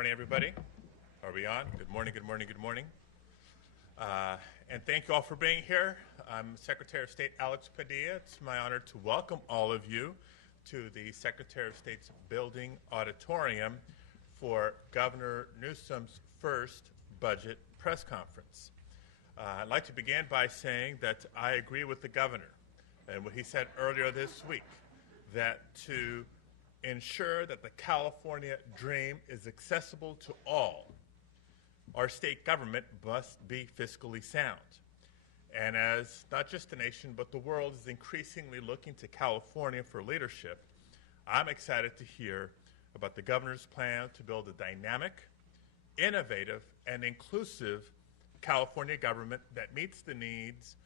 morning, everybody. Are we on? Good morning, good morning, good morning. And thank you all for being here. I'm Secretary of State Alex Padilla. It's my honor to welcome all of you to the Secretary of State's Building Auditorium for Governor Newsom's first budget press conference. I'd like to begin by saying that I agree with the governor and what he said earlier this week, that to ensure that the California dream is accessible to all, our state government must be fiscally sound. And as not just the nation, but the world is increasingly looking to California for leadership, I'm excited to hear about the governor's plan to build a dynamic, innovative, and inclusive California government that meets the needs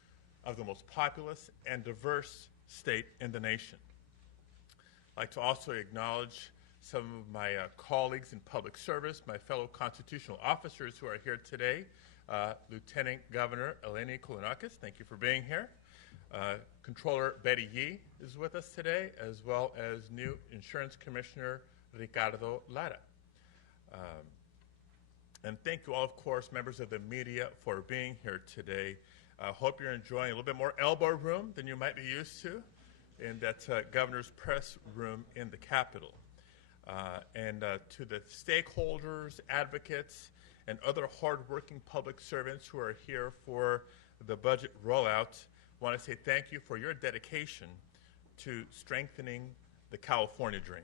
of the most populous and diverse state in the nation. I'd like to also acknowledge some of my colleagues in public service, my fellow constitutional officers who are here today. Lieutenant Governor Eleni Kounakis, thank you for being here. Controller Betty Yee is with us today, as well as new Insurance Commissioner Ricardo Lara. And thank you all, of course, members of the media, for being here today. I hope you're enjoying a little bit more elbow room than you might be used to in that governor's press room in the Capitol. And to the stakeholders, advocates, and other hardworking public servants who are here for the budget rollout, I want to say thank you for your dedication to strengthening the California dream.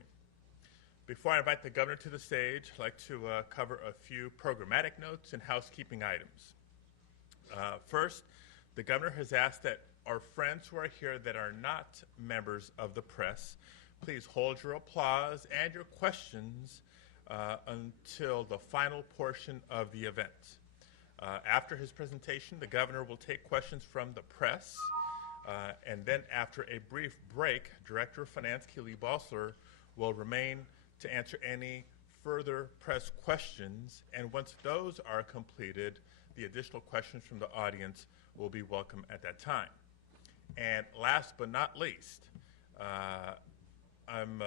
Before I invite the governor to the stage, I'd like to cover a few programmatic notes and housekeeping items. First, the governor has asked that our friends who are here that are not members of the press, please hold your applause and your questions until the final portion of the event. After his presentation, the governor will take questions from the press, and then after a brief break, Director of Finance Keely Balsler will remain to answer any further press questions, and once those are completed, the additional questions from the audience will be welcome at that time. And last but not least, I'm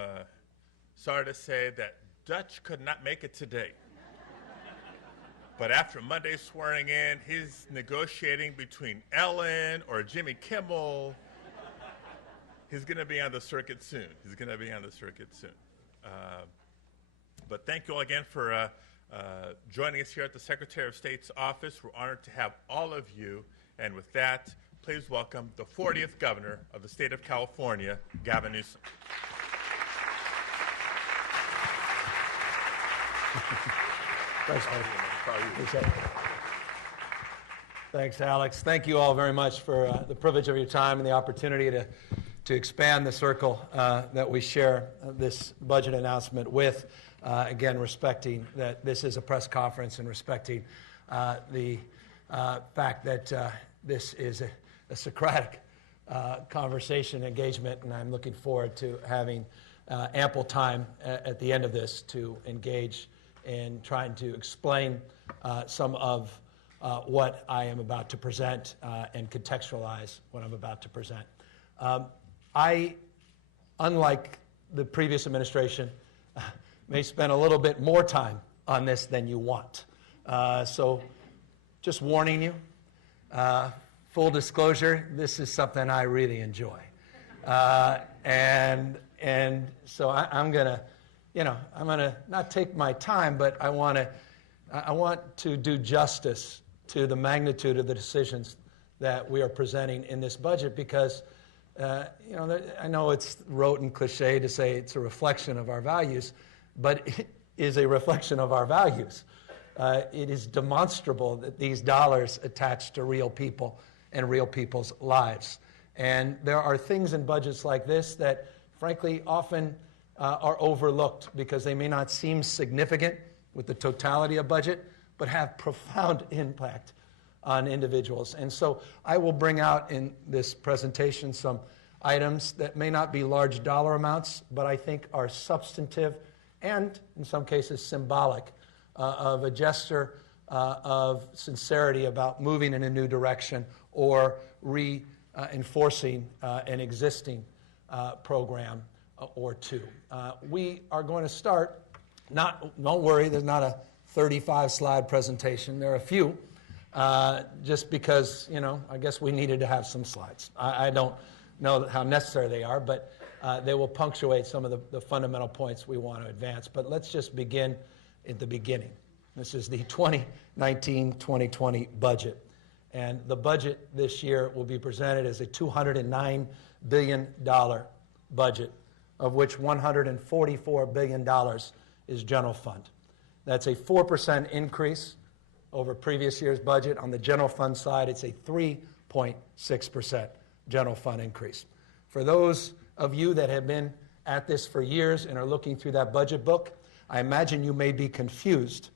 sorry to say that Dutch could not make it today. But after Monday's swearing in, he's negotiating between Ellen or Jimmy Kimmel. He's going to be on the circuit soon. But thank you all again for joining us here at the Secretary of State's office. We're honored to have all of you. And with that, please welcome the 40th governor of the state of California, Gavin Newsom. Thanks, Mike. Thanks, Alex. Thank you all very much for the privilege of your time and the opportunity to expand the circle that we share this budget announcement with. Again, respecting that this is a press conference and respecting the fact that this is a Socratic conversation engagement, and I'm looking forward to having ample time at the end of this to engage in trying to explain some of what I am about to present and contextualize what I'm about to present. I, unlike the previous administration, may spend a little bit more time on this than you want. So just warning you, full disclosure, this is something I really enjoy. And so I'm gonna not take my time, but I want to do justice to the magnitude of the decisions that we are presenting in this budget, because I know it's rote and cliche to say it's a reflection of our values, but it is a reflection of our values. It is demonstrable that these dollars attach to real people and real people's lives. And there are things in budgets like this that, frankly, often are overlooked because they may not seem significant with the totality of budget, but have profound impact on individuals. And so I will bring out in this presentation some items that may not be large dollar amounts, but I think are substantive and, in some cases, symbolic of a gesture of sincerity about moving in a new direction or reinforcing an existing program or two. We are going to start Don't worry, there's not a 35-slide presentation. There are a few, just because, I guess we needed to have some slides. I don't know how necessary they are, but they will punctuate some of the fundamental points we want to advance. But let's just begin at the beginning. This is the 2019-2020 budget. And the budget this year will be presented as a $209 billion budget, of which $144 billion is general fund. That's a 4% increase over previous year's budget. On the general fund side, it's a 3.6% general fund increase. For those of you that have been at this for years and are looking through that budget book, I imagine you may be confused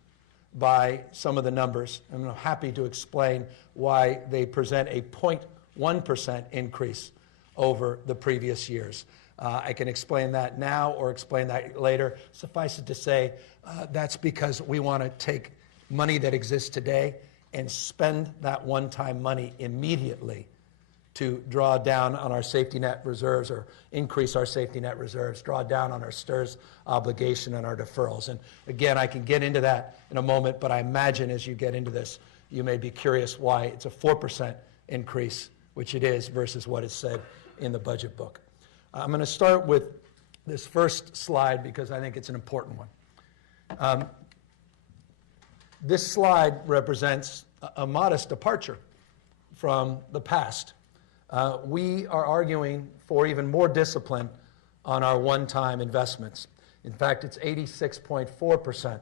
by some of the numbers. I'm happy to explain why they present a 0.1% increase over the previous years. I can explain that now or explain that later. Suffice it to say, that's because we want to take money that exists today and spend that one-time money immediately to draw down on our safety net reserves or increase our safety net reserves, draw down on our STRS obligation and our deferrals. And again, I can get into that in a moment, but I imagine as you get into this, you may be curious why it's a 4% increase, which it is, versus what is said in the budget book. I'm going to start with this first slide because I think it's an important one. This slide represents a modest departure from the past. We are arguing for even more discipline on our one-time investments. In fact, it's 86.4%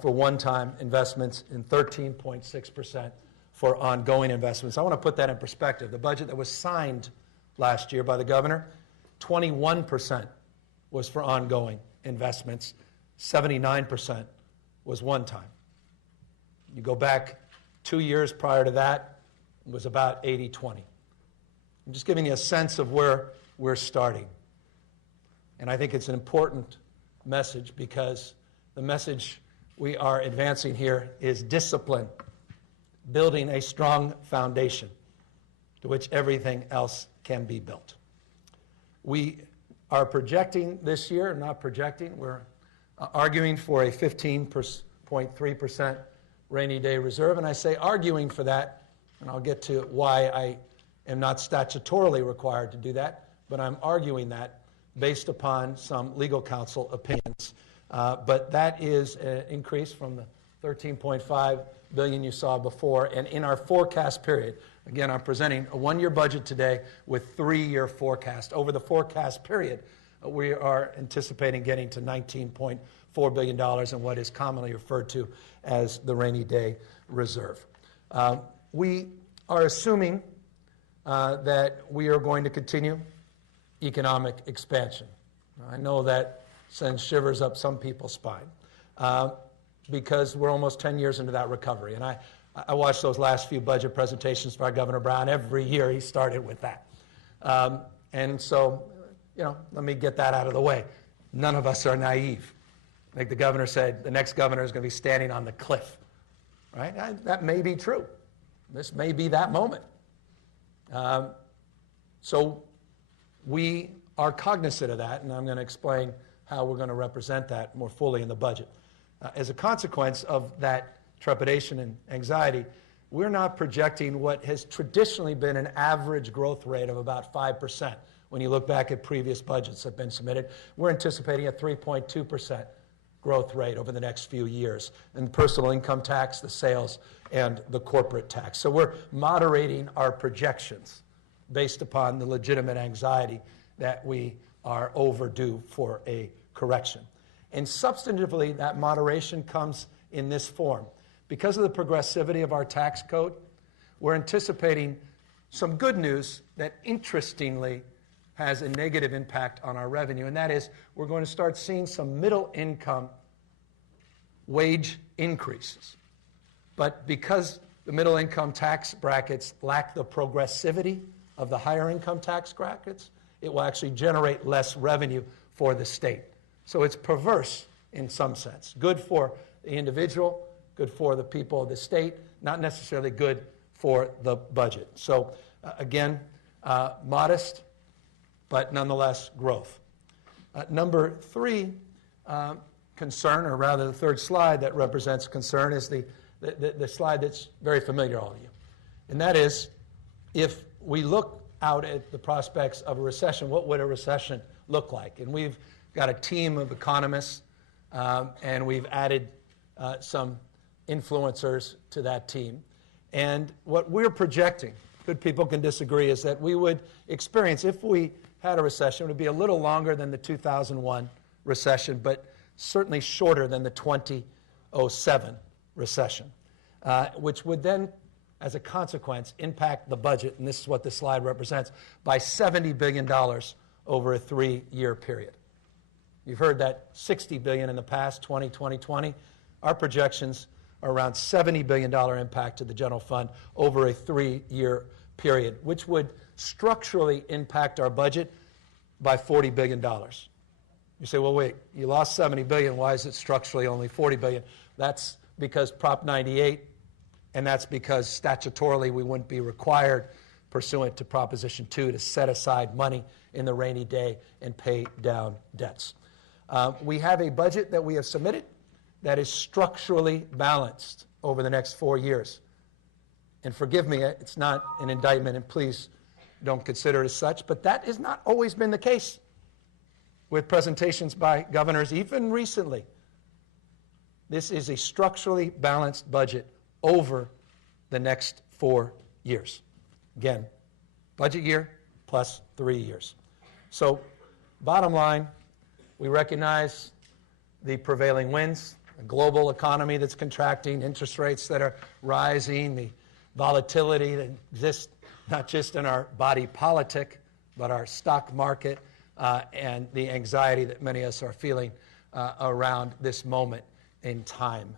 for one-time investments and 13.6% for ongoing investments. I want to put that in perspective. The budget that was signed last year by the governor, 21% was for ongoing investments, 79% was one-time. You go back 2 years prior to that, it was about 80-20. I'm just giving you a sense of where we're starting. And I think it's an important message because the message we are advancing here is discipline, building a strong foundation to which everything else can be built. We are projecting this year, not projecting, we're arguing for a 15.3% rainy day reserve. And I say arguing for that, and I'll get to why I am not statutorily required to do that, but I'm arguing that based upon some legal counsel opinions. But that is an increase from the $13.5 billion you saw before. And in our forecast period, again, I'm presenting a one-year budget today with 3-year forecast. Over the forecast period, we are anticipating getting to $19.4 billion in what is commonly referred to as the rainy day reserve. We are assuming that we are going to continue economic expansion. I know that sends shivers up some people's spine because we're almost 10 years into that recovery. And I watched those last few budget presentations by Governor Brown. Every year he started with that. And so, let me get that out of the way. None of us are naive. Like the governor said, the next governor is going to be standing on the cliff. Right? That may be true. This may be that moment. So we are cognizant of that, and I'm going to explain how we're going to represent that more fully in the budget. As a consequence of that trepidation and anxiety, we're not projecting what has traditionally been an average growth rate of about 5%. When you look back at previous budgets that have been submitted, we're anticipating a 3.2% growth rate over the next few years in personal income tax, the sales, and the corporate tax. So we're moderating our projections based upon the legitimate anxiety that we are overdue for a correction. And substantively, that moderation comes in this form. Because of the progressivity of our tax code, we're anticipating some good news that interestingly has a negative impact on our revenue, and that is we're going to start seeing some middle income wage increases. But because the middle income tax brackets lack the progressivity of the higher income tax brackets, it will actually generate less revenue for the state. So it's perverse in some sense. Good for the individual, good for the people of the state, not necessarily good for the budget. So again, modest, but nonetheless growth. Number three, concern, or rather the third slide that represents concern, is the slide that's very familiar to all of you. And that is, if we look out at the prospects of a recession, what would a recession look like? And we've got a team of economists, and we've added some influencers to that team. And what we're projecting, good people can disagree, is that we would experience, if we had a recession, it would be a little longer than the 2001 recession, but certainly shorter than the 2007 recession, which would then, as a consequence, impact the budget, and this is what this slide represents, by $70 billion over a 3-year period. You've heard that $60 billion in the past, 2020. Our projections are around $70 billion impact to the general fund over a 3-year period, which would structurally impact our budget by $40 billion. You say, well, wait, you lost $70 billion. Why is it structurally only $40 billion? That's because Prop 98, and that's because statutorily we wouldn't be required, pursuant to Proposition 2, to set aside money in the rainy day and pay down debts. We have a budget that we have submitted that is structurally balanced over the next 4 years. And forgive me, it's not an indictment, and please don't consider it as such, but that has not always been the case with presentations by governors, even recently. This is a structurally balanced budget over the next 4 years. Again, budget year plus 3 years. So, bottom line, we recognize the prevailing winds, a global economy that's contracting, interest rates that are rising, the volatility that exists not just in our body politic, but our stock market, and the anxiety that many of us are feeling around this moment in time.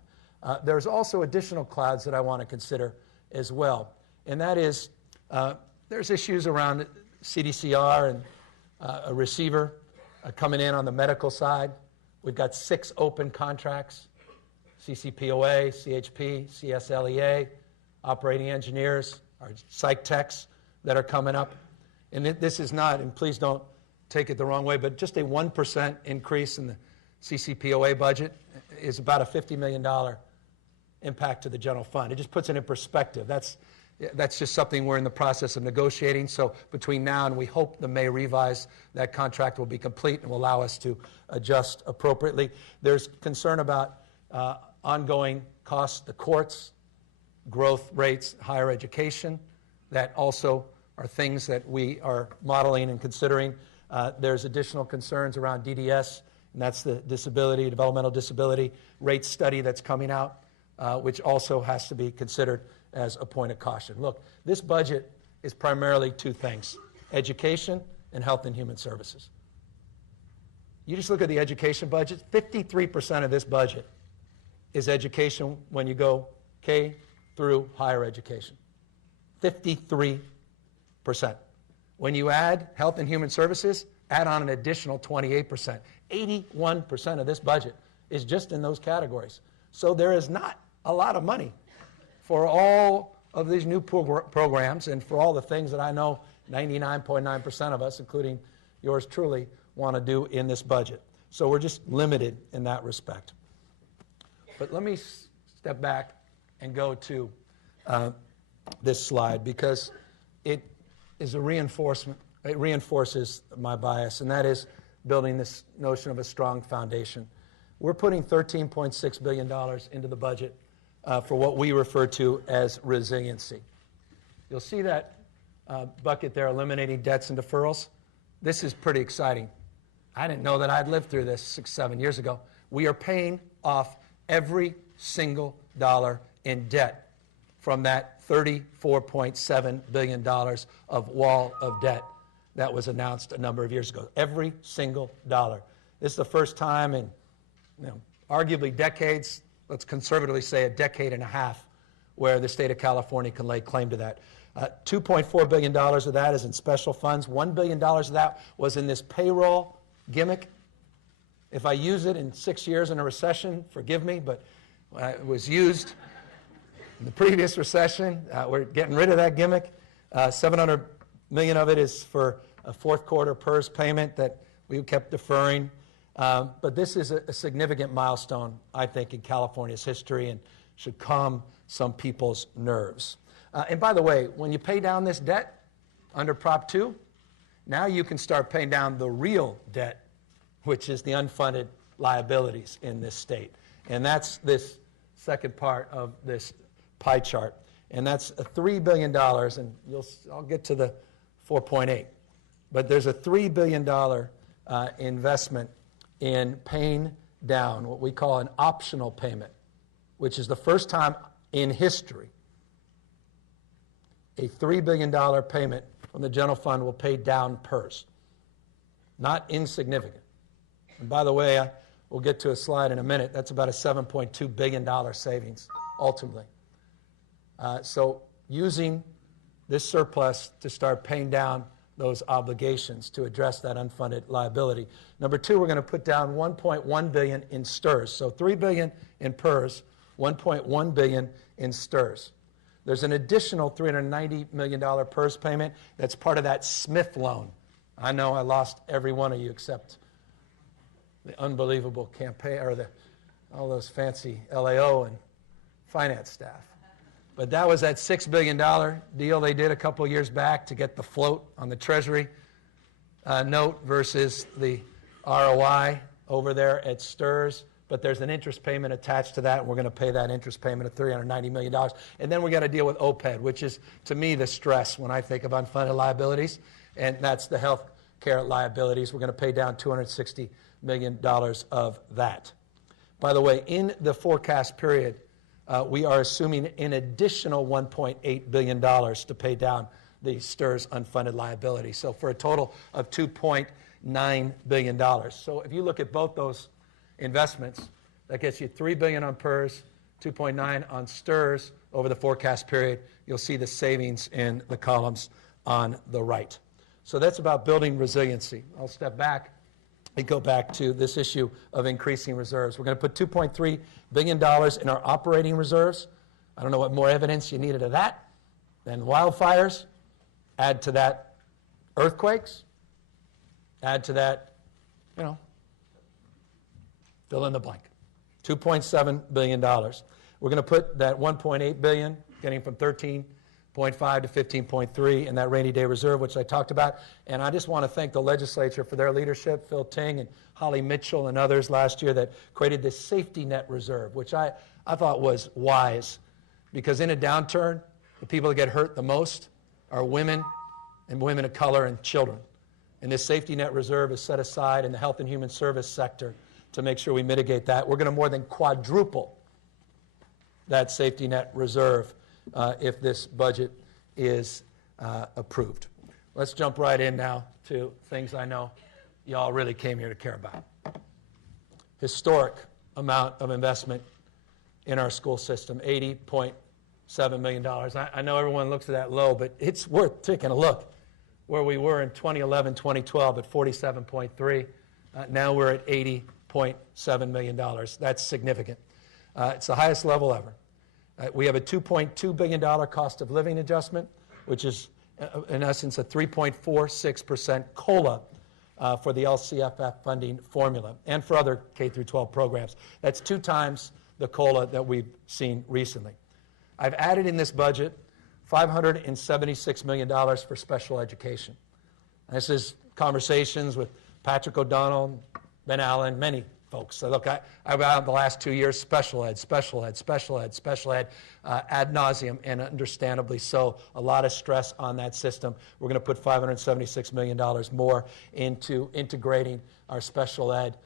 There's also additional clouds that I want to consider as well, and that is there's issues around CDCR and a receiver coming in on the medical side. We've got 6 open contracts, CCPOA, CHP, CSLEA, operating engineers, our psych techs that are coming up. And this is not, and please don't take it the wrong way, but just a 1% increase in the CCPOA budget is about a $50 million impact to the general fund. It just puts it in perspective. That's just something we're in the process of negotiating. So between now and we hope the May revise, that contract will be complete and will allow us to adjust appropriately. There's concern about ongoing costs, the courts, growth rates, higher education. That also are things that we are modeling and considering. There's additional concerns around DDS, and that's the disability, developmental disability rate study that's coming out, which also has to be considered as a point of caution. Look, this budget is primarily 2 things, education and health and human services. You just look at the education budget, 53% of this budget is education when you go K through higher education. 53%. When you add health and human services, add on an additional 28%. 81% of this budget is just in those categories. So there is not a lot of money for all of these new programs and for all the things that I know 99.9% of us, including yours truly, want to do in this budget. So we're just limited in that respect. But let me step back and go to this slide, because it is a reinforcement. It reinforces my bias, and that is building this notion of a strong foundation. We're putting $13.6 billion into the budget for what we refer to as resiliency. You'll see that bucket there, eliminating debts and deferrals. This is pretty exciting. I didn't know that I'd lived through this 6-7 years ago. We are paying off every single dollar in debt from that $34.7 billion of wall of debt that was announced a number of years ago. Every single dollar. This is the first time in arguably decades, let's conservatively say a decade and a half, where the state of California can lay claim to that. $2.4 billion of that is in special funds. $1 billion of that was in this payroll gimmick. If I use it in 6 years in a recession, forgive me, but it was used in the previous recession. We're getting rid of that gimmick. $700 million of it is for a fourth quarter PERS payment that we kept deferring. But this is a significant milestone, I think, in California's history and should calm some people's nerves. And by the way, when you pay down this debt under Prop 2, now you can start paying down the real debt, which is the unfunded liabilities in this state. And that's this second part of this pie chart. And that's $3 billion, and I'll get to the 4.8. But there's a $3 billion investment in paying down what we call an optional payment, which is the first time in history a $3 billion payment from the general fund will pay down PERS. Not insignificant. And by the way, we'll get to a slide in a minute. That's about a $7.2 billion savings, ultimately. So using this surplus to start paying down those obligations to address that unfunded liability. Number two, we're going to put down $1.1 billion in STRS. So $3 billion in PERS, $1.1 billion in STRS. There's an additional $390 million PERS payment that's part of that Smith loan. I know I lost every one of you except the unbelievable campaign, or all those fancy LAO and finance staff. But that was that $6 billion deal they did a couple of years back to get the float on the Treasury note versus the ROI over there at STRS. But there's an interest payment attached to that, and we're going to pay that interest payment of $390 million. And then we're going to deal with OPEB, which is, to me, the stress when I think of unfunded liabilities, and that's the health care liabilities. We're going to pay down $260 million of that. By the way, in the forecast period, we are assuming an additional $1.8 billion to pay down the STRS unfunded liability. So for a total of $2.9 billion. So if you look at both those investments, that gets you $3 billion on PERS, 2.9 on STRS over the forecast period. You'll see the savings in the columns on the right. So that's about building resiliency. I'll step back and go back to this issue of increasing reserves. We're going to put $2.3 billion in our operating reserves. I don't know what more evidence you needed of that than wildfires. Add to that earthquakes. Add to that, fill in the blank. $2.7 billion. We're going to put that $1.8 billion, getting from 13.5 to 15.3 in that rainy day reserve, which I talked about. And I just want to thank the legislature for their leadership, Phil Ting and Holly Mitchell and others last year that created this safety net reserve, which I thought was wise, because in a downturn, the people that get hurt the most are women and women of color and children. And this safety net reserve is set aside in the health and human service sector to make sure we mitigate that. We're going to more than quadruple that safety net reserve if this budget is approved. Let's jump right in now to things I know y'all really came here to care about. Historic amount of investment in our school system, $80.7 million. I know everyone looks at that low, but it's worth taking a look where we were in 2011, 2012 at 47.3. Now we're at $80.7 million. That's significant. It's the highest level ever. We have a $2.2 billion cost of living adjustment, which is, in essence, a 3.46% COLA for the LCFF funding formula and for other K-12 programs. That's 2 times the COLA that we've seen recently. I've added in this budget $576 million for special education. This is conversations with Patrick O'Donnell, Ben Allen, many folks. So look, I've had the last 2 years special ed, ad nauseum, and understandably so. A lot of stress on that system. We're going to put $576 million more into integrating our special ed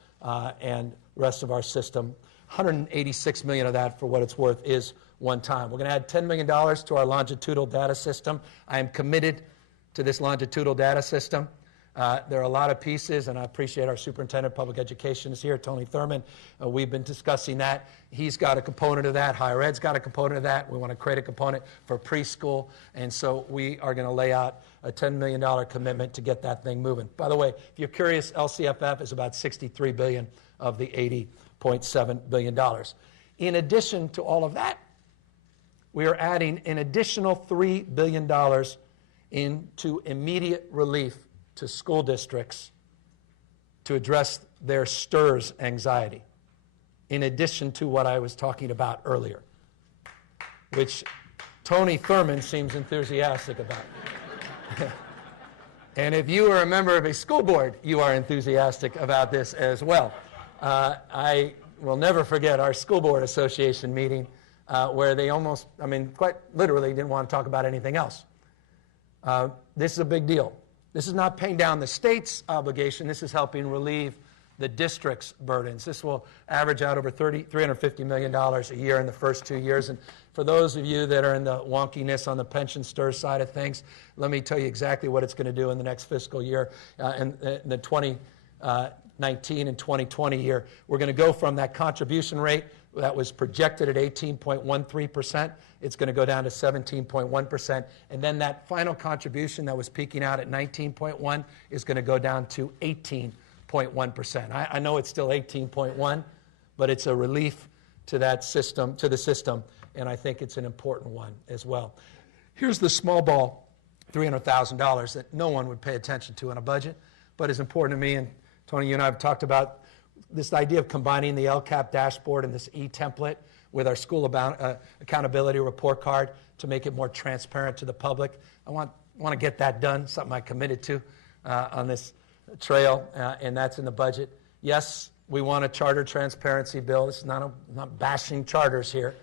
and rest of our system. $186 million of that, for what it's worth, is one time. We're going to add $10 million to our longitudinal data system. I am committed to this longitudinal data system. There are a lot of pieces, and I appreciate our superintendent of public education is here, Tony Thurman. We've been discussing that. He's got a component of that. Higher ed's got a component of that. We want to create a component for preschool, and so we are going to lay out a $10 million commitment to get that thing moving. By the way, if you're curious, LCFF is about $63 billion of the $80.7 billion. In addition to all of that, we are adding an additional $3 billion into immediate relief to school districts to address there stirs anxiety, in addition to what I was talking about earlier, which Tony Thurman seems enthusiastic about. And if you are a member of a school board, you are enthusiastic about this as well. I will never forget our school board association meeting where they almost, quite literally didn't want to talk about anything else. This is a big deal. This is not paying down the state's obligation. This is helping relieve the district's burdens. This will average out over $350 million a year in the first 2 years. And for those of you that are in the wonkiness on the pension stir side of things, let me tell you exactly what it's going to do in the next fiscal year. In the 2019 and 2020 year, we're going to go from that contribution rate that was projected at 18.13%. It's going to go down to 17.1%. And then that final contribution that was peaking out at 19.1 is going to go down to 18.1%. I know it's still 18.1, but it's a relief to that system, to the system, and I think it's an important one as well. Here's the small ball, $300,000 that no one would pay attention to in a budget, but is important to me. And Tony, you and I have talked about this idea of combining the LCAP dashboard and this e-template with our school accountability report card to make it more transparent to the public. I want to get that done, something I committed to on this trail, and that's in the budget. Yes, we want a charter transparency bill. This is not bashing charters here,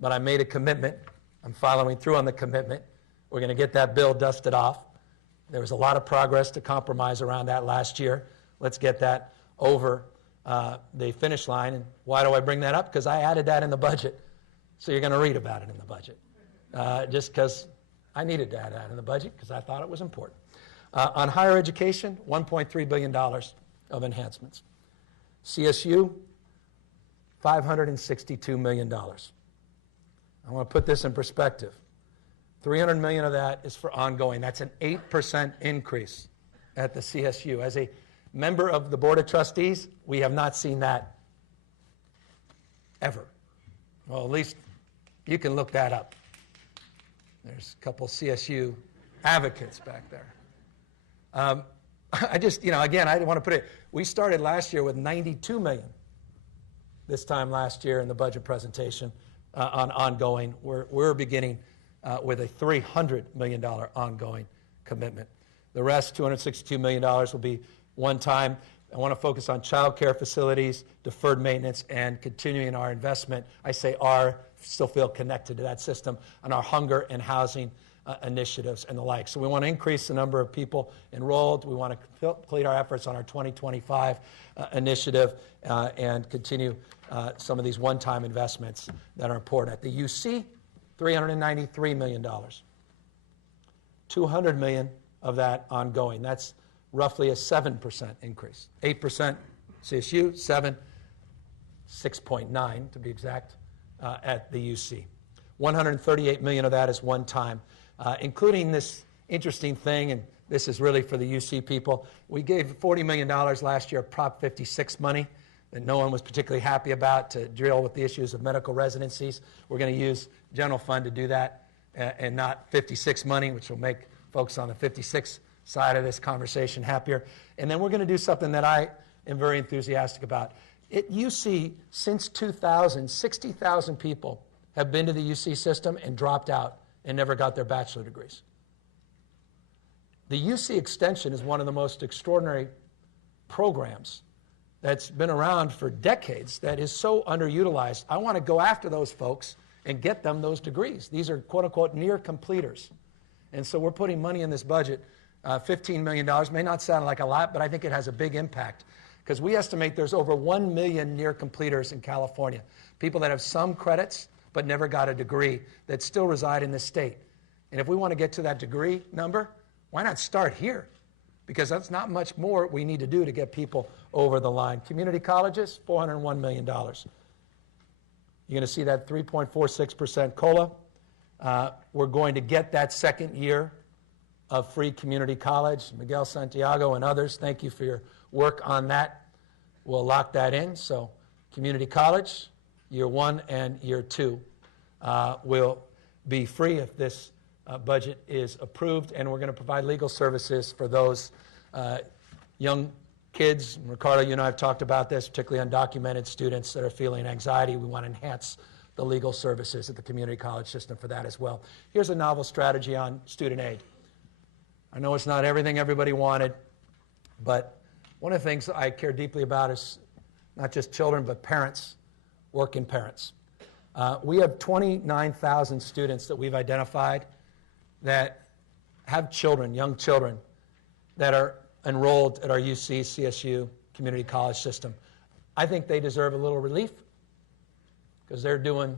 but I made a commitment. I'm following through on the commitment. We're going to get that bill dusted off. There was a lot of progress to compromise around that last year. Let's get that over the finish line. And why do I bring that up? Because I added that in the budget. So you're going to read about it in the budget. Just because I needed to add that in the budget because I thought it was important. On higher education, $1.3 billion of enhancements. CSU, $562 million. I want to put this in perspective. $300 million of that is for ongoing. That's an 8% increase at the CSU. As a member of the Board of Trustees, we have not seen that ever. Well, at least you can look that up. There's a couple CSU advocates back there. I just, again, I want to put it, we started last year with $92 million this time last year in the budget presentation on ongoing. We're beginning with a $300 million ongoing commitment. The rest, $262 million, will be one time. I want to focus on child care facilities, deferred maintenance, and continuing our investment. I say still feel connected to that system, on our hunger and housing initiatives and the like. So we want to increase the number of people enrolled. We want to complete our efforts on our 2025 initiative and continue some of these one-time investments that are important. At the UC, $393 million. $200 million of that ongoing. That's roughly a 7% increase. 8% CSU, 7, 6.9 to be exact, at the UC. $138 million of that is one time, including this interesting thing, and this is really for the UC people. We gave $40 million last year of Prop 56 money that no one was particularly happy about to deal with the issues of medical residencies. We're going to use general fund to do that and not 56 money, which will make folks on the 56 side of this conversation happier. And then we're going to do something that I am very enthusiastic about. At UC, since 2000, 60,000 people have been to the UC system and dropped out and never got their bachelor degrees. The UC extension is one of the most extraordinary programs that's been around for decades that is so underutilized. I want to go after those folks and get them those degrees. These are quote-unquote near completers. And so we're putting money in this budget, $15 million. May not sound like a lot, but I think it has a big impact because we estimate there's over 1 million near completers in California, people that have some credits but never got a degree that still reside in this state. And if we want to get to that degree number, why not start here? Because that's not much more we need to do to get people over the line. Community colleges, $401 million. You're going to see that 3.46% COLA. We're going to get that second year of free community college. Miguel Santiago and others, thank you for your work on that. We'll lock that in. So community college, year 1 and year 2 will be free if this budget is approved, and we're going to provide legal services for those young kids. Ricardo, you and I have talked about this, particularly undocumented students that are feeling anxiety. We want to enhance the legal services at the community college system for that as well. Here's a novel strategy on student aid. I know it's not everything everybody wanted, but one of the things I care deeply about is not just children, but parents, working parents. We have 29,000 students that we've identified that have children, young children, that are enrolled at our UC, CSU, community college system. I think they deserve a little relief because they're doing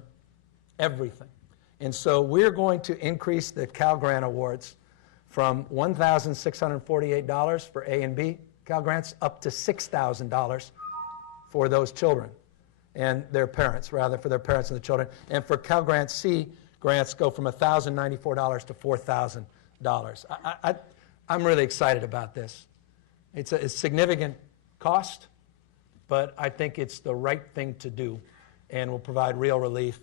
everything. And so we're going to increase the Cal Grant Awards from $1,648 for A and B Cal Grants up to $6,000 for those children and their parents, rather for their parents and the children. And for Cal Grant C grants go from $1,094 to $4,000. I'm really excited about this. It's a significant cost, but I think it's the right thing to do and will provide real relief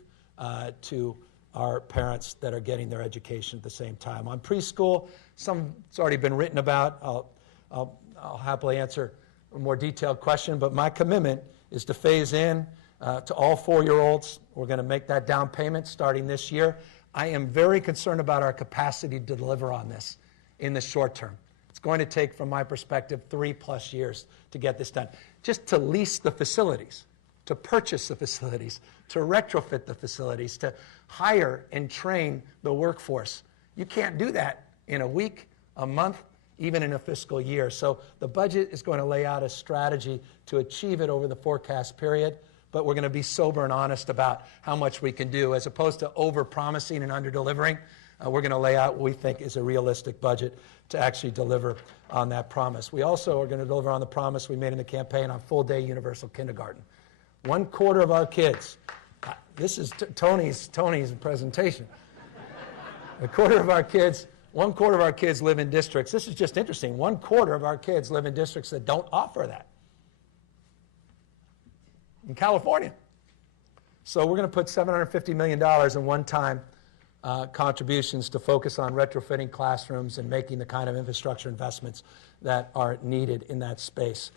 to our parents that are getting their education at the same time. On preschool, it's already been written about. I'll happily answer a more detailed question, but my commitment is to phase in to all 4-year-olds. We're going to make that down payment starting this year. I am very concerned about our capacity to deliver on this in the short term. It's going to take, from my perspective, 3+ years to get this done. Just to lease the facilities, to purchase the facilities, to retrofit the facilities, to hire and train the workforce. You can't do that in a week, a month, even in a fiscal year. So the budget is going to lay out a strategy to achieve it over the forecast period, but we're going to be sober and honest about how much we can do. As opposed to over-promising and under-delivering, we're going to lay out what we think is a realistic budget to actually deliver on that promise. We also are going to deliver on the promise we made in the campaign on full-day universal kindergarten. 1/4 of our kids, this is Tony's presentation. 1/4 of our kids, 1/4 of our kids live in districts. This is just interesting. 1/4 of our kids live in districts that don't offer that. In California. So we're going to put $750 million in one-time contributions to focus on retrofitting classrooms and making the kind of infrastructure investments that are needed in that space.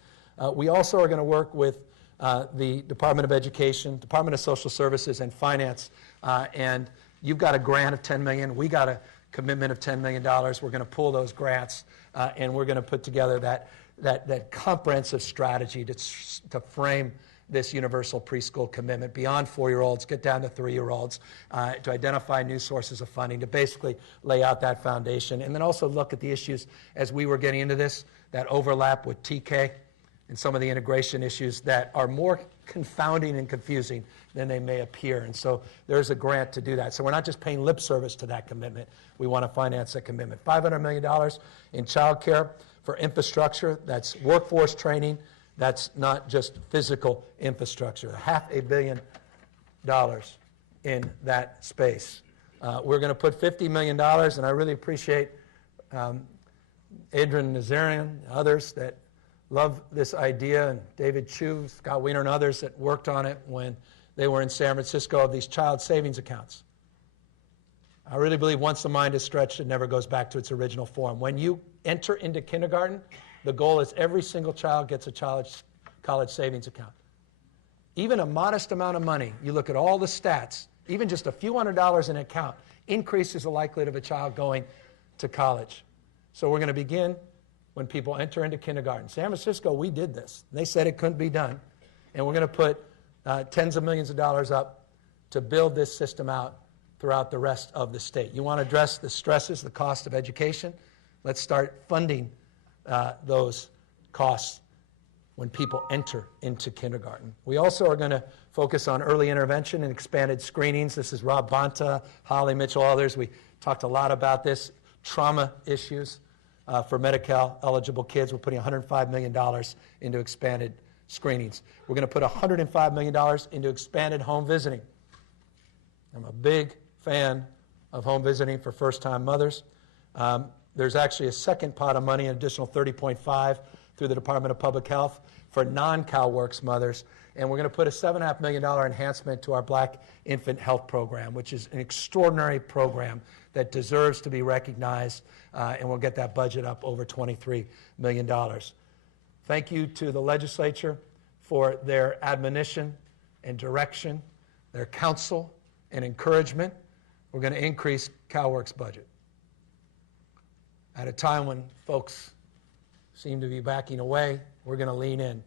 We also are going to work with the Department of Education, Department of Social Services, and Finance. And you've got a grant of $10 million. We got a commitment of $10 million. We're going to pull those grants, and we're going to put together that comprehensive strategy to frame this universal preschool commitment beyond 4-year-olds, get down to 3-year-olds, to identify new sources of funding, to basically lay out that foundation, and then also look at the issues as we were getting into this, that overlap with TK and some of the integration issues that are more confounding and confusing than they may appear. And so there's a grant to do that. So we're not just paying lip service to that commitment. We want to finance that commitment. $500 million in child care for infrastructure. That's workforce training. That's not just physical infrastructure. $500 million in that space. We're going to put $50 million, and I really appreciate Adrian Nazarian, others that love this idea, and David Chu, Scott Wiener, and others that worked on it when they were in San Francisco, of these child savings accounts. I really believe once the mind is stretched, it never goes back to its original form. When you enter into kindergarten, the goal is every single child gets a college savings account. Even a modest amount of money, you look at all the stats, even just a few $100s in an account increases the likelihood of a child going to college. So we're going to begin when people enter into kindergarten. San Francisco, we did this. They said it couldn't be done. And we're going to put tens of millions of dollars up to build this system out throughout the rest of the state. You want to address the stresses, the cost of education? Let's start funding those costs when people enter into kindergarten. We also are going to focus on early intervention and expanded screenings. This is Rob Bonta, Holly Mitchell, others. We talked a lot about this. Trauma issues for Medi-Cal eligible kids. We're putting $105 million into expanded screenings. We're going to put $105 million into expanded home visiting. I'm a big fan of home visiting for first-time mothers. There's actually a second pot of money, an additional $30.5 through the Department of Public Health for non-CalWORKS mothers. And we're going to put a $7.5 million enhancement to our Black Infant Health Program, which is an extraordinary program that deserves to be recognized, and we'll get that budget up over $23 million. Thank you to the legislature for their admonition and direction, their counsel and encouragement. We're going to increase CalWORK's budget. At a time when folks seem to be backing away, we're going to lean in.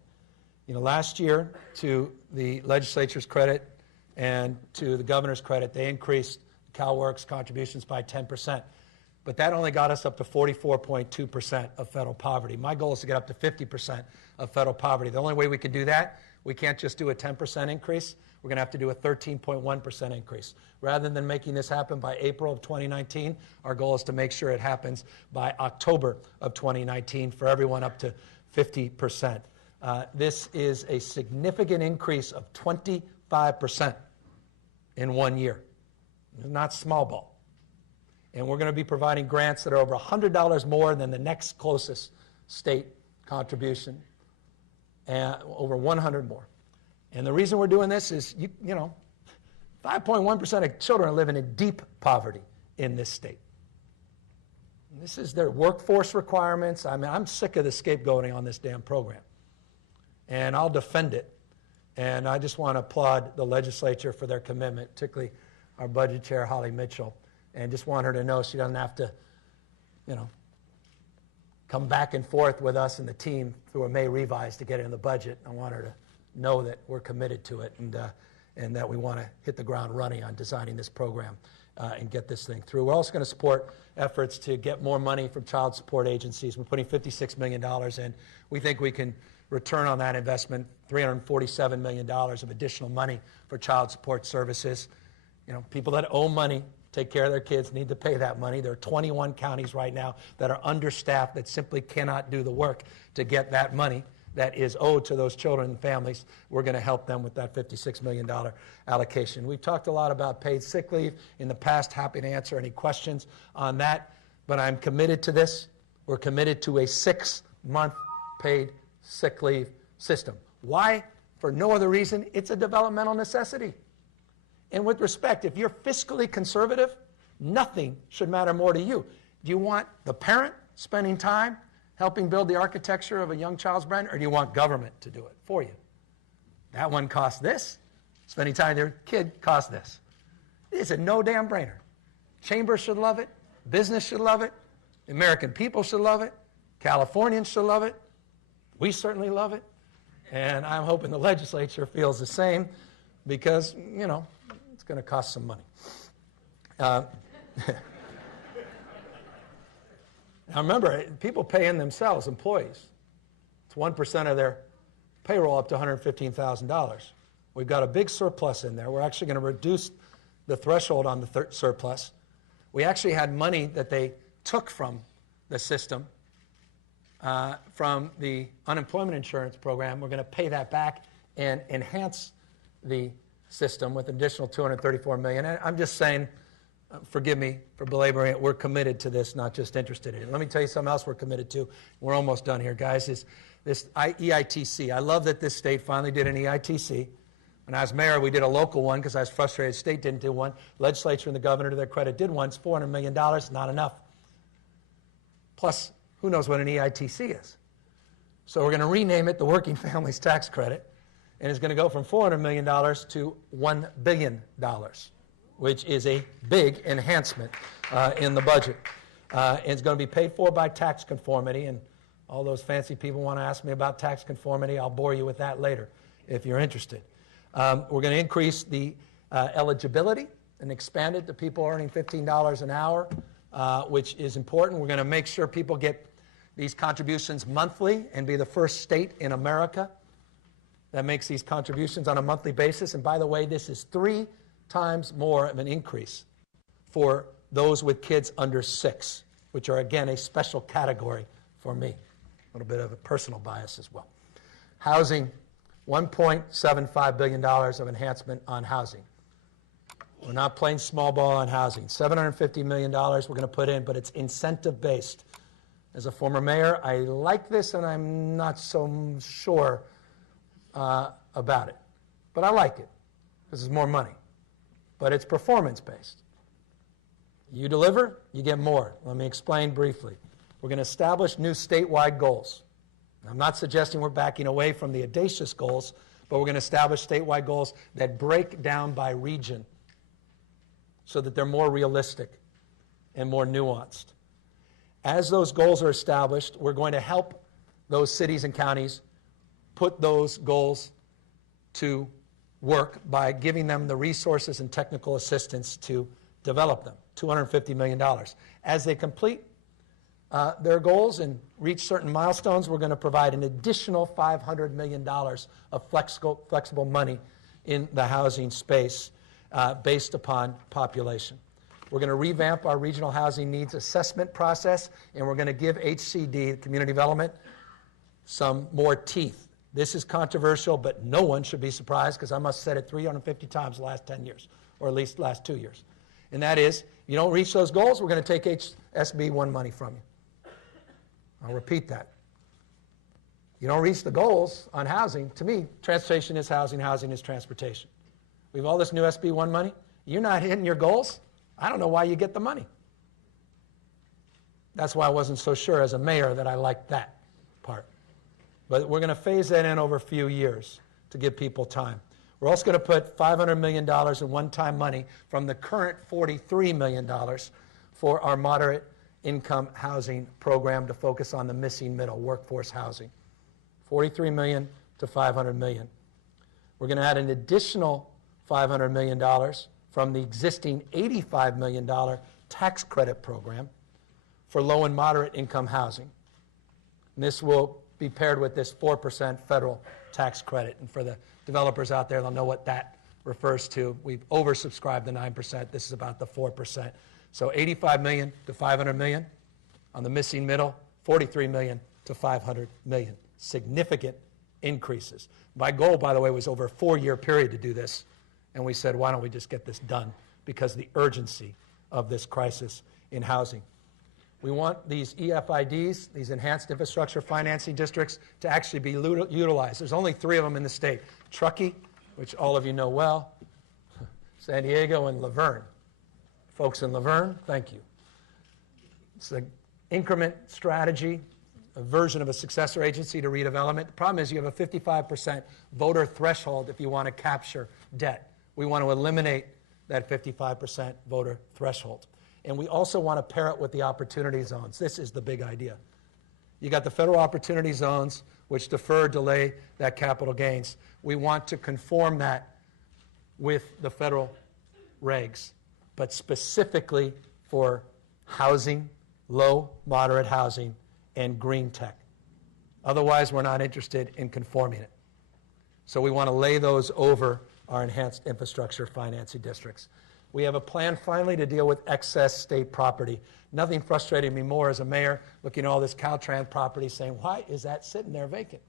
You know, last year, to the legislature's credit and to the governor's credit, they increased CalWORK's contributions by 10%. But that only got us up to 44.2% of federal poverty. My goal is to get up to 50% of federal poverty. The only way we can do that, we can't just do a 10% increase. We're going to have to do a 13.1% increase. Rather than making this happen by April of 2019, our goal is to make sure it happens by October of 2019 for everyone up to 50%. This is a significant increase of 25% in 1 year. It's not small ball. And we're going to be providing grants that are over $100 more than the next closest state contribution, and over 100 more. And the reason we're doing this is, you know, 5.1% of children are living in deep poverty in this state. And this is their workforce requirements. I mean, I'm sick of the scapegoating on this damn program. And I'll defend it. And I just want to applaud the legislature for their commitment, particularly our budget chair, Holly Mitchell. And just want her to know she doesn't have to, you know, come back and forth with us and the team through a May revise to get it in the budget. I want her to know that we're committed to it and that we want to hit the ground running on designing this program and get this thing through. We're also going to support efforts to get more money from child support agencies. We're putting $56 million in. We think we can return on that investment $347 million of additional money for child support services. You know, people that owe money, take care of their kids, need to pay that money. There are 21 counties right now that are understaffed that simply cannot do the work to get that money that is owed to those children and families. We're going to help them with that $56 million allocation. We've talked a lot about paid sick leave in the past. Happy to answer any questions on that, but I'm committed to this. We're committed to a 6-month paid sick leave system. Why? For no other reason. It's a developmental necessity. And with respect, if you're fiscally conservative, nothing should matter more to you. Do you want the parent spending time helping build the architecture of a young child's brain, or do you want government to do it for you? That one costs this. Spending time with your kid costs this. It's a no damn brainer. Chamber should love it. Business should love it. The American people should love it. Californians should love it. We certainly love it. And I'm hoping the legislature feels the same because, you know, it's going to cost some money. Now remember, people pay in themselves, employees. It's 1% of their payroll up to $115,000. We've got a big surplus in there. We're actually going to reduce the threshold on the surplus. We actually had money that they took from the system, from the unemployment insurance program. We're going to pay that back and enhance the system with an additional $234 million. And I'm just saying, forgive me for belaboring it, we're committed to this, not just interested in it. Let me tell you something else we're committed to. We're almost done here, guys, is this EITC. I love that this state finally did an EITC. When I was mayor, we did a local one because I was frustrated the state didn't do one. Legislature and the governor, to their credit, did one. It's $400 million, not enough. Plus, who knows what an EITC is? So we're going to rename it the Working Families Tax Credit, and it's going to go from $400 million to $1 billion, which is a big enhancement in the budget. And it's going to be paid for by tax conformity, and all those fancy people want to ask me about tax conformity. I'll bore you with that later if you're interested. We're going to increase the eligibility and expand it to people earning $15 an hour, which is important. We're going to make sure people get these contributions monthly and be the first state in America that makes these contributions on a monthly basis. And by the way, this is 3 times more of an increase for those with kids under 6, which are, again, a special category for me. A little bit of a personal bias as well. Housing, $1.75 billion of enhancement on housing. We're not playing small ball on housing. $750 million we're going to put in, but it's incentive-based. As a former mayor, I like this, and I'm not so sure about it. But I like it. This is more money. But it's performance-based. You deliver, you get more. Let me explain briefly. We're going to establish new statewide goals. I'm not suggesting we're backing away from the audacious goals, but we're going to establish statewide goals that break down by region so that they're more realistic and more nuanced. As those goals are established, we're going to help those cities and counties put those goals to work by giving them the resources and technical assistance to develop them, $250 million. As they complete their goals and reach certain milestones, we're going to provide an additional $500 million of flexible money in the housing space based upon population. We're going to revamp our regional housing needs assessment process, and we're going to give HCD, community development, some more teeth. This is controversial, but no one should be surprised because I must have said it 350 times the last 10 years, or at least the last 2 years. And that is, you don't reach those goals, we're going to take SB1 money from you. I'll repeat that. You don't reach the goals on housing. To me, transportation is housing, housing is transportation. We have all this new SB1 money. You're not hitting your goals. I don't know why you get the money. That's why I wasn't so sure as a mayor that I liked that part. But we're going to phase that in over a few years to give people time. We're also going to put $500 million in one-time money from the current $43 million for our moderate income housing program to focus on the missing middle, workforce housing. $43 million to $500 million. We're going to add an additional $500 million from the existing $85 million tax credit program for low and moderate income housing. And this will be paired with this 4% federal tax credit. And for the developers out there, they'll know what that refers to. We've oversubscribed the 9%. This is about the 4%. So $85 million to $500 million on the missing middle, $43 million to $500 million. Significant increases. My goal, by the way, was over a 4-year period to do this. And we said, why don't we just get this done? Because of the urgency of this crisis in housing. We want these EFIDs, these enhanced infrastructure financing districts, to actually be utilized. There's only 3 of them in the state. Truckee, which all of you know well, San Diego, and Laverne. Folks in Laverne, thank you. It's an increment strategy, a version of a successor agency to redevelopment. The problem is you have a 55% voter threshold if you want to capture debt. We want to eliminate that 55% voter threshold. And we also want to pair it with the opportunity zones. This is the big idea. You got the federal opportunity zones, which defer, delay that capital gains. We want to conform that with the federal regs, but specifically for housing, low, moderate housing, and green tech. Otherwise, we're not interested in conforming it. So we want to lay those over our enhanced infrastructure financing districts. We have a plan finally to deal with excess state property. Nothing frustrated me more as a mayor looking at all this Caltrans property saying, why is that sitting there vacant?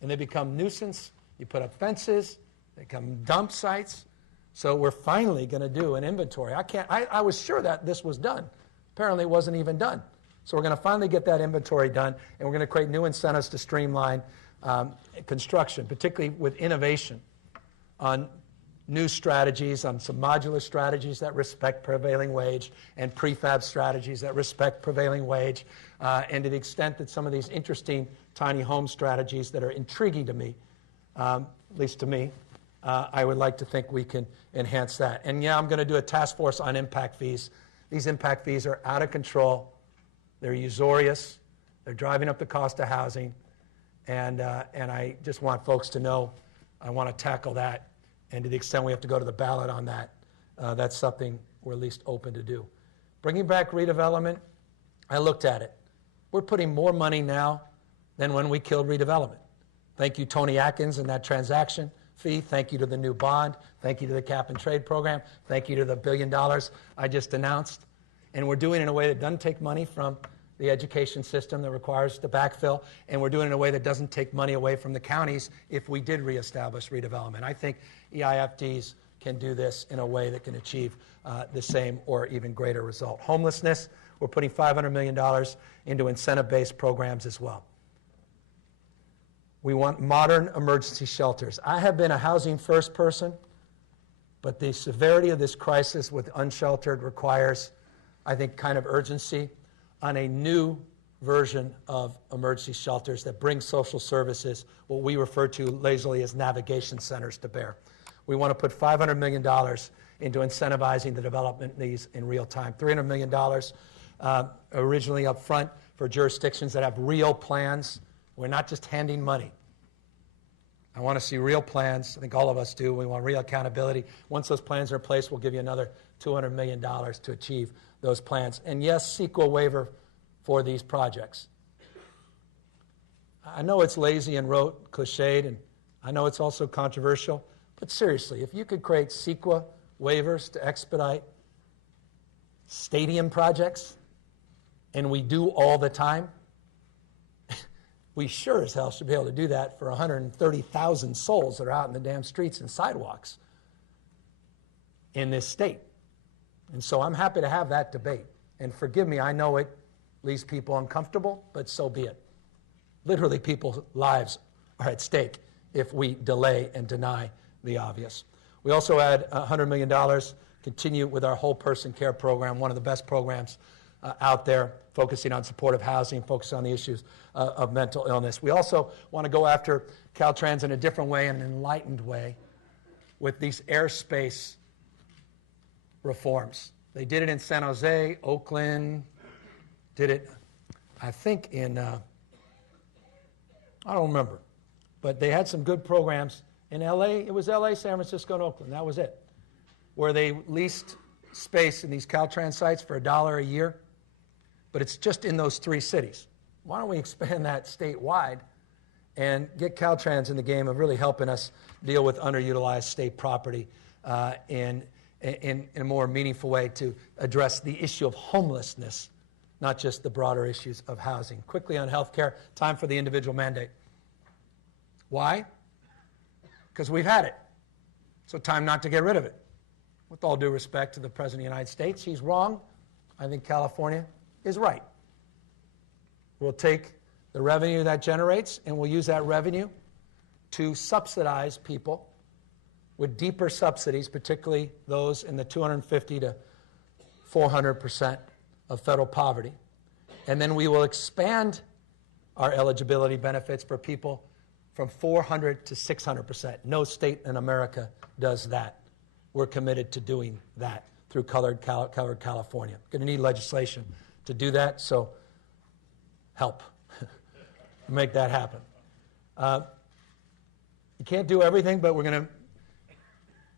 And they become nuisance. You put up fences. They become dump sites. So we're finally going to do an inventory. I was sure that this was done. Apparently it wasn't even done. So we're going to finally get that inventory done, and we're going to create new incentives to streamline construction, particularly with innovation on new strategies, on some modular strategies that respect prevailing wage, and prefab strategies that respect prevailing wage, and to the extent that some of these interesting tiny home strategies that are intriguing to me, at least to me, I would like to think we can enhance that. And yeah, I'm going to do a task force on impact fees. These impact fees are out of control. They're usurious. They're driving up the cost of housing. And I just want folks to know I want to tackle that. And to the extent we have to go to the ballot on that, that's something we're at least open to do. Bringing back redevelopment, I looked at it. We're putting more money now than when we killed redevelopment. Thank you, Tony Atkins, and that transaction fee. Thank you to the new bond. Thank you to the cap and trade program. Thank you to the $1 billion I just announced. And we're doing it in a way that doesn't take money from the education system that requires the backfill, and we're doing it in a way that doesn't take money away from the counties if we did reestablish redevelopment. I think EIFDs can do this in a way that can achieve the same or even greater result. Homelessness, we're putting $500 million into incentive-based programs as well. We want modern emergency shelters. I have been a housing first person, but the severity of this crisis with unsheltered requires, I think, kind of urgency on a new version of emergency shelters that bring social services, what we refer to lazily as navigation centers, to bear. We want to put $500 million into incentivizing the development of these in real time. $300 million originally up front for jurisdictions that have real plans. We're not just handing money. I want to see real plans. I think all of us do. We want real accountability. Once those plans are in place, we'll give you another $200 million to achieve those plans. And yes, CEQA waiver for these projects. I know it's lazy and rote, cliched, and I know it's also controversial, but seriously, if you could create CEQA waivers to expedite stadium projects, and we do all the time, we sure as hell should be able to do that for 130,000 souls that are out in the damn streets and sidewalks in this state. And so I'm happy to have that debate. And forgive me, I know it leaves people uncomfortable, but so be it. Literally, people's lives are at stake if we delay and deny the obvious. We also add $100 million, continue with our whole person care program, one of the best programs out there, focusing on supportive housing, focusing on the issues of mental illness. We also want to go after Caltrans in a different way, an enlightened way, with these airspace reforms. They did it in San Jose, Oakland, did it, I think, in, I don't remember, but they had some good programs. In LA, it was LA, San Francisco, and Oakland. That was it. Where they leased space in these Caltrans sites for $1 a year, but it's just in those 3 cities. Why don't we expand that statewide and get Caltrans in the game of really helping us deal with underutilized state property in a more meaningful way to address the issue of homelessness, not just the broader issues of housing. Quickly on healthcare, time for the individual mandate. Why? Because we've had it. So time not to get rid of it. With all due respect to the President of the United States, he's wrong. I think California is right. We'll take the revenue that generates and we'll use that revenue to subsidize people with deeper subsidies, particularly those in the 250 to 400% of federal poverty. And then we will expand our eligibility benefits for people from 400 to 600%. No state in America does that. We're committed to doing that through Colored California. Going to need legislation to do that, so help make that happen. You can't do everything, but we're going to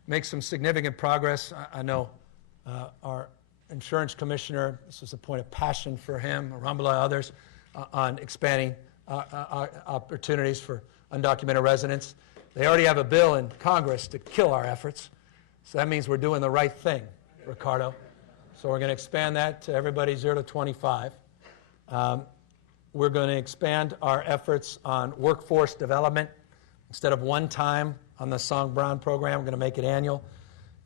make some significant progress. I know our insurance commissioner, this was a point of passion for him, Rumble and others, on expanding opportunities for undocumented residents. They already have a bill in Congress to kill our efforts, so that means we're doing the right thing, Ricardo. So we're going to expand that to everybody 0 to 25. We're going to expand our efforts on workforce development. Instead of one time on the Song Brown program, we're going to make it annual.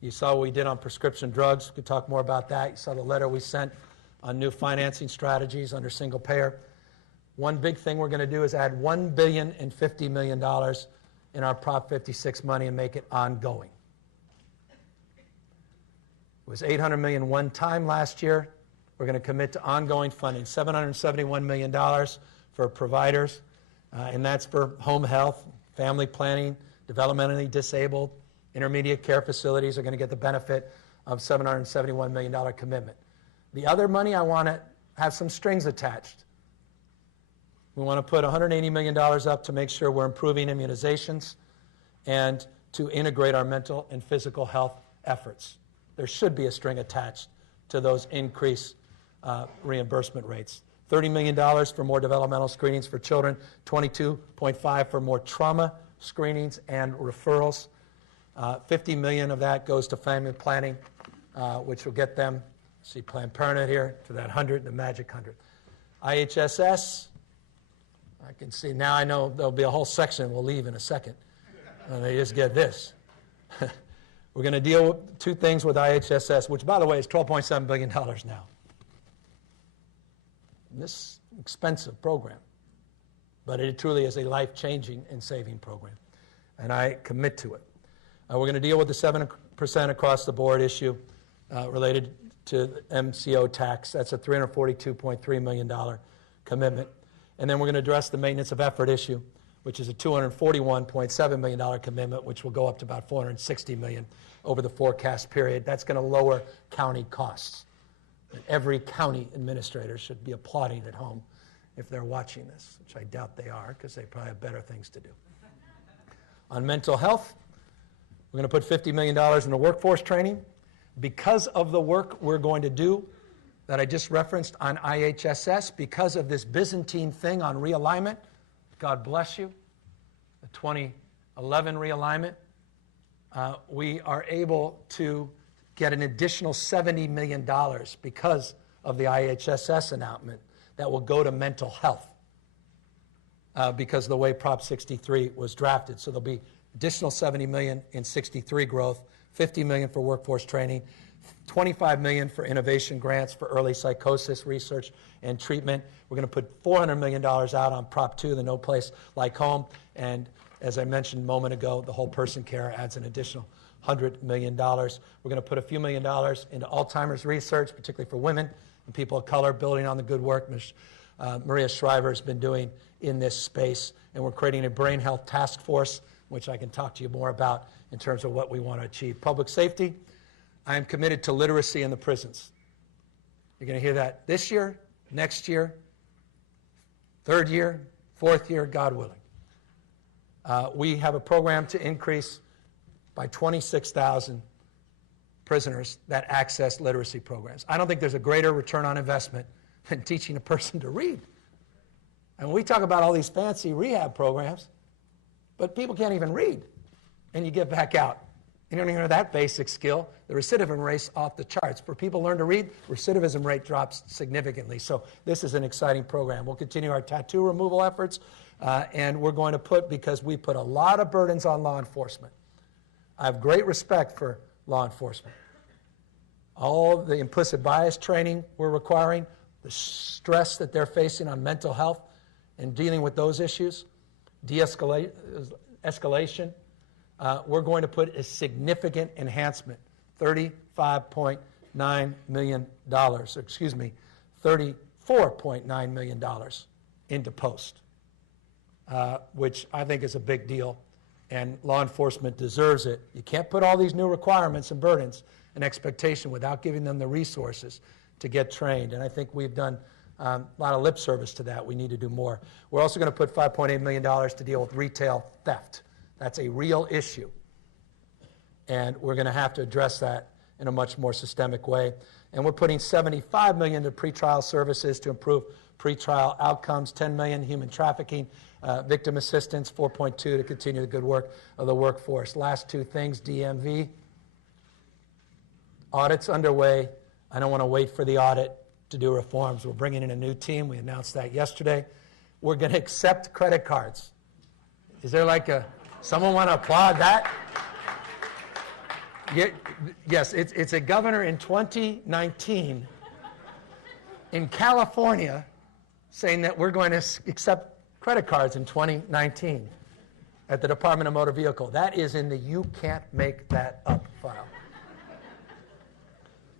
You saw what we did on prescription drugs. We could talk more about that. You saw the letter we sent on new financing strategies under single payer. One big thing we're going to do is add $1.05 billion in our Prop 56 money and make it ongoing. It was $800 million one time last year. We're going to commit to ongoing funding, $771 million for providers, and that's for home health, family planning, developmentally disabled, intermediate care facilities are going to get the benefit of $771 million commitment. The other money, I want to have some strings attached. We want to put $180 million up to make sure we're improving immunizations and to integrate our mental and physical health efforts. There should be a string attached to those increased reimbursement rates. $30 million for more developmental screenings for children, $22.5 for more trauma screenings and referrals. $50 million of that goes to family planning, which will get them, see Planned Parenthood here, to that 100, the magic 100. IHSS, I can see, now I know there'll be a whole section we'll leave in a second. And they just get this. We're going to deal with 2 things with IHSS, which, by the way, is $12.7 billion now. This expensive program, but it truly is a life-changing and saving program, and I commit to it. We're going to deal with the 7% across-the-board issue related to the MCO tax. That's a $342.3 million commitment. And then we're going to address the maintenance of effort issue, which is a $241.7 million commitment, which will go up to about $460 million over the forecast period. That's going to lower county costs. And every county administrator should be applauding at home if they're watching this, which I doubt they are, because they probably have better things to do. On mental health, we're going to put $50 million into workforce training. Because of the work we're going to do that I just referenced on IHSS, because of this Byzantine thing on realignment, God bless you, the 2011 realignment, we are able to get an additional $70 million because of the IHSS announcement that will go to mental health because of the way Prop 63 was drafted. So there'll be additional $70 million in 63 growth, $50 million for workforce training, $25 million for innovation grants for early psychosis research and treatment. We're going to put $400 million out on Prop 2, the No Place Like Home. And as I mentioned a moment ago, the whole person care adds an additional $100 million. We're going to put a few $1 million into Alzheimer's research, particularly for women and people of color, building on the good work Maria Shriver has been doing in this space. And we're creating a brain health task force, which I can talk to you more about in terms of what we want to achieve. Public safety, I am committed to literacy in the prisons. You're going to hear that this year, next year, third year, fourth year, God willing. We have a program to increase by 26,000 prisoners that access literacy programs. I don't think there's a greater return on investment than teaching a person to read. And we talk about all these fancy rehab programs, but people can't even read. And you get back out. You don't even have that basic skill. The recidivism rate's off the charts. For people who learn to read, recidivism rate drops significantly. So this is an exciting program. We'll continue our tattoo removal efforts, and we're going to put, because we put a lot of burdens on law enforcement. I have great respect for law enforcement. All the implicit bias training we're requiring, the stress that they're facing on mental health and dealing with those issues, escalation, we're going to put a significant enhancement, $34.9 million into post, which I think is a big deal, and law enforcement deserves it. You can't put all these new requirements and burdens and expectation without giving them the resources to get trained, and I think we've done a lot of lip service to that. We need to do more. We're also going to put $5.8 million to deal with retail theft. That's a real issue, and we're going to have to address that in a much more systemic way. And we're putting $75 million to pretrial services to improve pretrial outcomes, $10 million human trafficking, victim assistance, 4.2 to continue the good work of the workforce. Last two things, DMV. Audit's underway. I don't want to wait for the audit to do reforms. We're bringing in a new team. We announced that yesterday. We're going to accept credit cards. Is there like someone want to applaud that? Yes, it's a governor in 2019 in California saying that we're going to accept credit cards in 2019 at the Department of Motor Vehicle. That is in the you can't make that up file.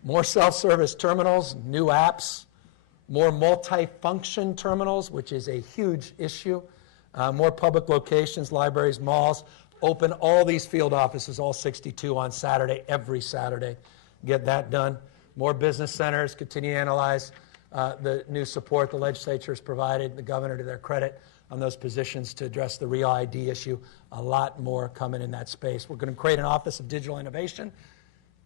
More self-service terminals, new apps, more multi-function terminals, which is a huge issue, more public locations, libraries, malls, open all these field offices, all 62 on Saturday, every Saturday. Get that done. More business centers, continue to analyze the new support the legislature has provided, the governor to their credit, on those positions to address the Real ID issue. A lot more coming in that space. We're going to create an Office of Digital Innovation.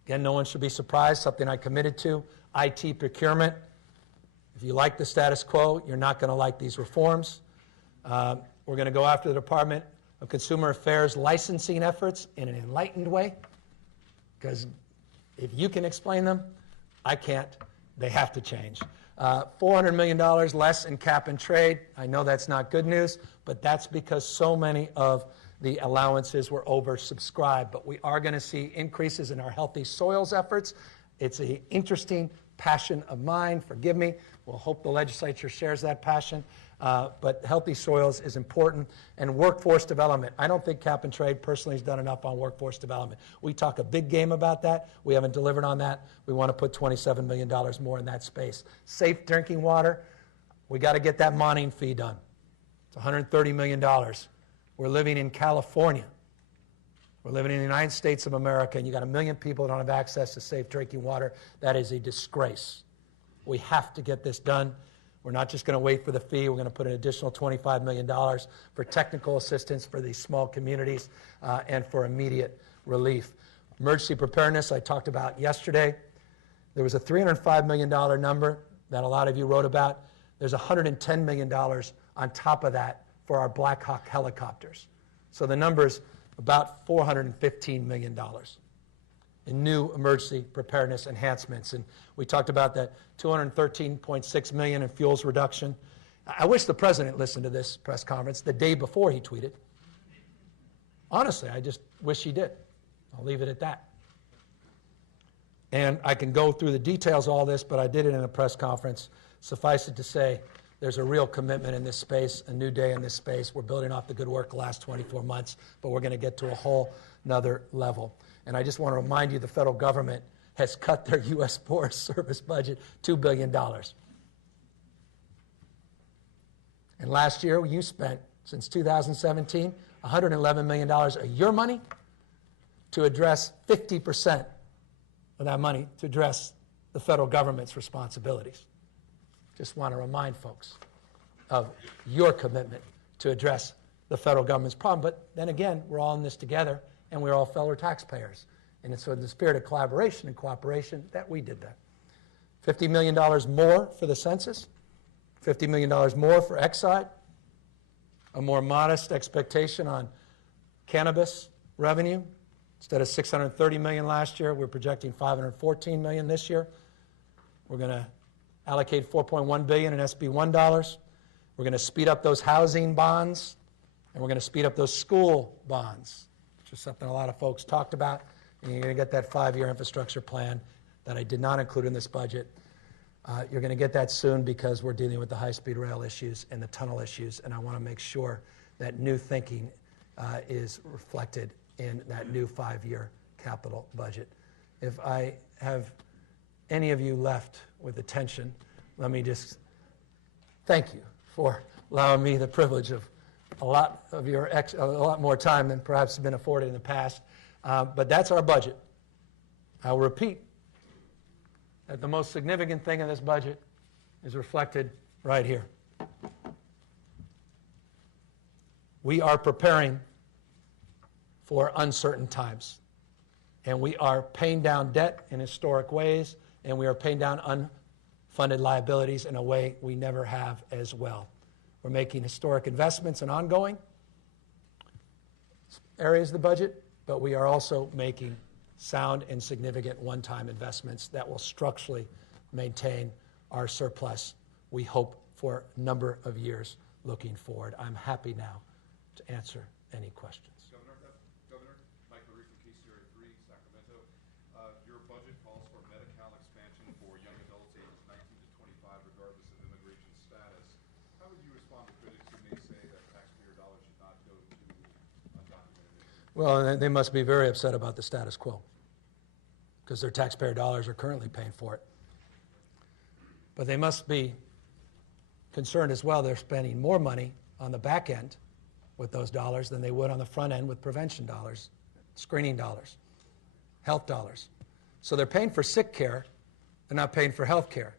Again, no one should be surprised, something I committed to. IT procurement. If you like the status quo, you're not going to like these reforms. We're going to go after the Department of Consumer Affairs licensing efforts in an enlightened way, because if you can explain them, I can't. They have to change. $400 million less in cap and trade. I know that's not good news, but that's because so many of the allowances were oversubscribed. But we are going to see increases in our healthy soils efforts. It's an interesting passion of mine. Forgive me. We'll hope the legislature shares that passion. But healthy soils is important. And workforce development. I don't think cap and trade personally has done enough on workforce development. We talk a big game about that. We haven't delivered on that. We want to put $27 million more in that space. Safe drinking water. We got to get that mining fee done. It's $130 million. We're living in California. We're living in the United States of America, and you got 1 million people that don't have access to safe drinking water. That is a disgrace. We have to get this done. We're not just going to wait for the fee. We're going to put an additional $25 million for technical assistance for these small communities and for immediate relief. Emergency preparedness, I talked about yesterday. There was a $305 million number that a lot of you wrote about. There's $110 million on top of that for our Black Hawk helicopters. So the number's about $415 million in new emergency preparedness enhancements. And we talked about that $213.6 million in fuels reduction. I wish the president listened to this press conference the day before he tweeted. Honestly, I just wish he did. I'll leave it at that. And I can go through the details of all this, but I did it in a press conference. Suffice it to say, there's a real commitment in this space, a new day in this space. We're building off the good work the last 24 months, but we're going to get to a whole nother level. And I just want to remind you the federal government has cut their U.S. Forest Service budget $2 billion. And last year, you spent, since 2017, $111 million of your money to address 50% of that money to address the federal government's responsibilities. Just want to remind folks of your commitment to address the federal government's problem. But then again, we're all in this together, and we're all fellow taxpayers. And it's in the spirit of collaboration and cooperation that we did that. $50 million more for the census, $50 million more for Exide, a more modest expectation on cannabis revenue. Instead of $630 million last year, we're projecting $514 million this year. We're going to allocate $4.1 billion in SB1 dollars. We're going to speed up those housing bonds, and we're going to speed up those school bonds, which is something a lot of folks talked about. And you're going to get that 5-year infrastructure plan that I did not include in this budget. You're going to get that soon because we're dealing with the high-speed rail issues and the tunnel issues, and I want to make sure that new thinking is reflected in that new 5-year capital budget. If I have any of you left with attention, let me just thank you for allowing me the privilege of a lot more time than perhaps has been afforded in the past. But that's our budget. I will repeat that the most significant thing in this budget is reflected right here. We are preparing for uncertain times, and we are paying down debt in historic ways, and we are paying down unfunded liabilities in a way we never have as well. We're making historic investments in ongoing areas of the budget, but we are also making sound and significant one-time investments that will structurally maintain our surplus, we hope, for a number of years looking forward. I'm happy now to answer any questions. Governor, Mike Marie from Case Area 3, Sacramento. Your budget calls for Medi-Cal expansion for young adults ages 19 to 25, regardless of immigration status. How would you respond to critics who may say that taxpayer dollars should not go to undocumented immigrants? Well, they must be very upset about the status quo because their taxpayer dollars are currently paying for it. But they must be concerned as well they're spending more money on the back end with those dollars than they would on the front end with prevention dollars, screening dollars, health dollars. So they're paying for sick care, they're not paying for health care.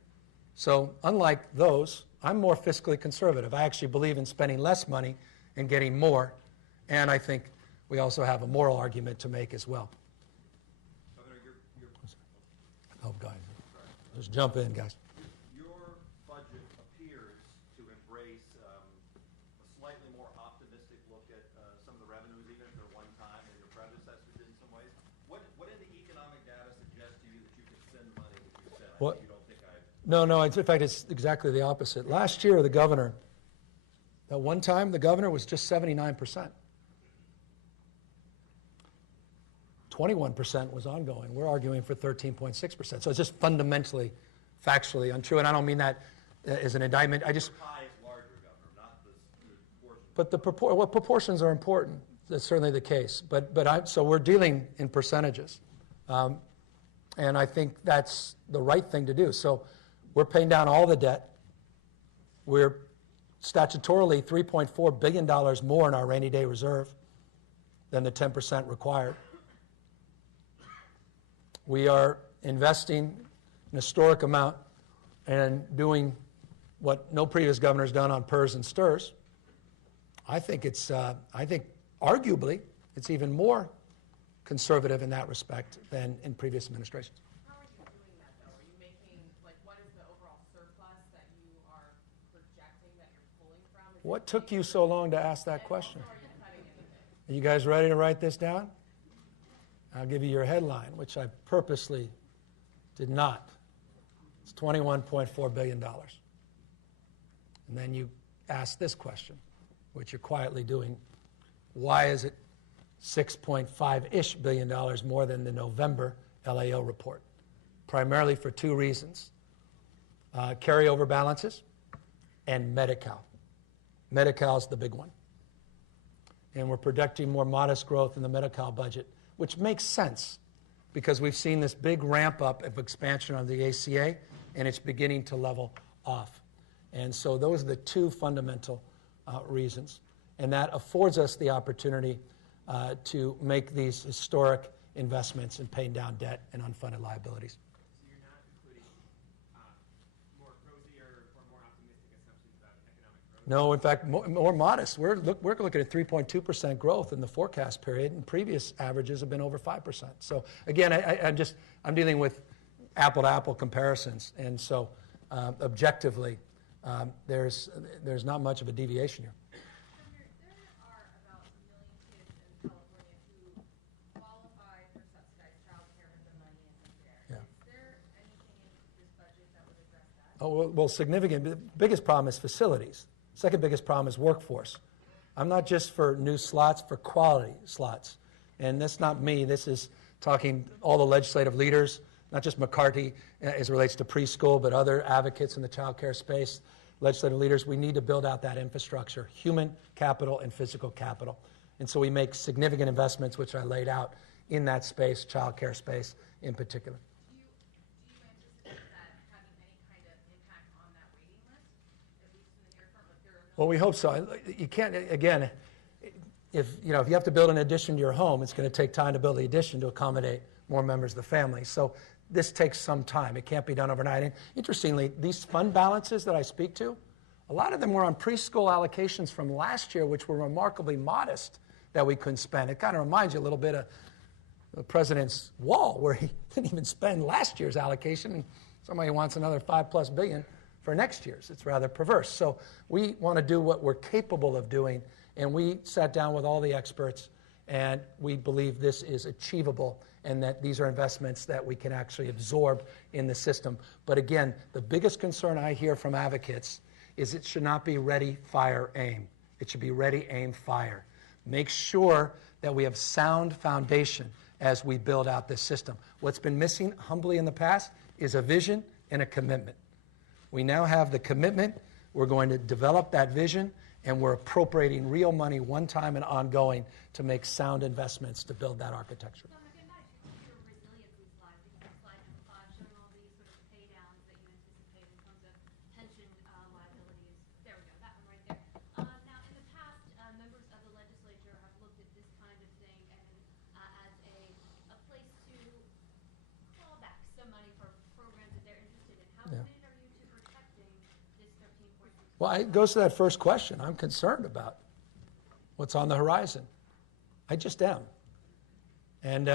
So unlike those, I'm more fiscally conservative. I actually believe in spending less money and getting more, and I think we also have a moral argument to make as well. Oh, guys, just jump in, guys. Your budget appears to embrace a slightly more optimistic look at some of the revenues, even if they're one-time, than your predecessor did in some ways. What in the economic data suggests to you that you can spend money that you said? What? You don't think I... No, in fact, it's exactly the opposite. Last year, the governor, that one time, the governor was just 79%. 21% was ongoing. We're arguing for 13.6%. So it's just fundamentally, factually untrue. And I don't mean that as an indictment. I just. The pie is larger, Governor, not the portion. But the proportions are important. That's certainly the case. So we're dealing in percentages, and I think that's the right thing to do. So we're paying down all the debt. We're statutorily $3.4 billion more in our rainy day reserve than the 10% required. We are investing an historic amount and doing what no previous governor's done on PERS and STIRS. I think arguably it's even more conservative in that respect than in previous administrations. How are you doing that, though? Are you making, like, what is the overall surplus that you are projecting that you're pulling from? What took you so long to ask that question? Or are you cutting anything? Are you guys ready to write this down? I'll give you your headline, which I purposely did not. It's $21.4 billion. And then you ask this question, which you're quietly doing. Why is it $6.5-ish billion more than the November LAO report? Primarily for two reasons. Carryover balances and Medi-Cal. Medi-Cal is the big one. And we're projecting more modest growth in the Medi-Cal budget, which makes sense because we've seen this big ramp up of expansion of the ACA, and it's beginning to level off. And so those are the two fundamental reasons. And that affords us the opportunity to make these historic investments in paying down debt and unfunded liabilities. So you're not including more rosier or more optimistic assumptions about economic growth? No, in fact, more modest. We're looking at 3.2% growth in the forecast period, and previous averages have been over 5%. So again, I'm dealing with apple-to-apple comparisons, and so objectively, there's not much of a deviation here. There are about 1 million kids in California who qualify for subsidized child care with the money in there. Yeah. Is there anything in this budget that would address that? Oh, well, significant. The biggest problem is facilities. Second biggest problem is workforce. I'm not just for new slots, for quality slots. And that's not me. This is talking all the legislative leaders, not just McCarthy as it relates to preschool, but other advocates in the child care space, legislative leaders. We need to build out that infrastructure, human capital and physical capital. And so we make significant investments, which I laid out in that space, child care space in particular. Do you anticipate that having any kind of impact on that waiting list, at least in the near term? Like there are Well, we hope so. You can't, again, if you have to build an addition to your home, it's going to take time to build the addition to accommodate more members of the family. So this takes some time. It can't be done overnight. And interestingly, these fund balances that I speak to, a lot of them were on preschool allocations from last year, which were remarkably modest that we couldn't spend. It kind of reminds you a little bit of the president's wall, where he didn't even spend last year's allocation, and somebody wants another $5+ billion for next year's. It's rather perverse. So we want to do what we're capable of doing, and we sat down with all the experts, and we believe this is achievable and that these are investments that we can actually absorb in the system. But again, the biggest concern I hear from advocates is it should not be ready, fire, aim. It should be ready, aim, fire. Make sure that we have sound foundation as we build out this system. What's been missing humbly in the past is a vision and a commitment. We now have the commitment. We're going to develop that vision, and we're appropriating real money one time and ongoing to make sound investments to build that architecture. So, again, back to your resiliency slide, because slide number 5 showing all these sort of pay downs that you anticipate in terms of pension liabilities. There we go, that one right there. Now, in the past, members of the legislature have looked at this kind of thing and as a place to claw back some money for programs that they're interested in. How committed are you to protecting this 13.6? Well, it goes to that first question. I'm concerned about what's on the horizon. I just am. And,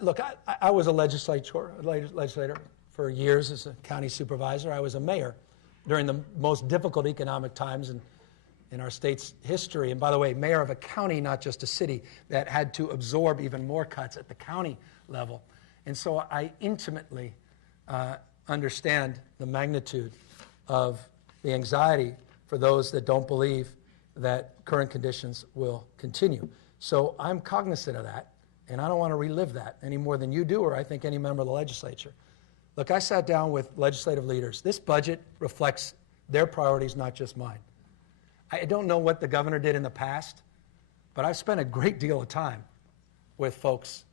look, I was a legislator for years as a county supervisor. I was a mayor during the most difficult economic times in our state's history. And by the way, mayor of a county, not just a city, that had to absorb even more cuts at the county level. And so I intimately understand the magnitude of the anxiety for those that don't believe that current conditions will continue. So I'm cognizant of that, and I don't want to relive that any more than you do, or I think any member of the legislature. Look, I sat down with legislative leaders. This budget reflects their priorities, not just mine. I don't know what the governor did in the past, but I've spent a great deal of time with folks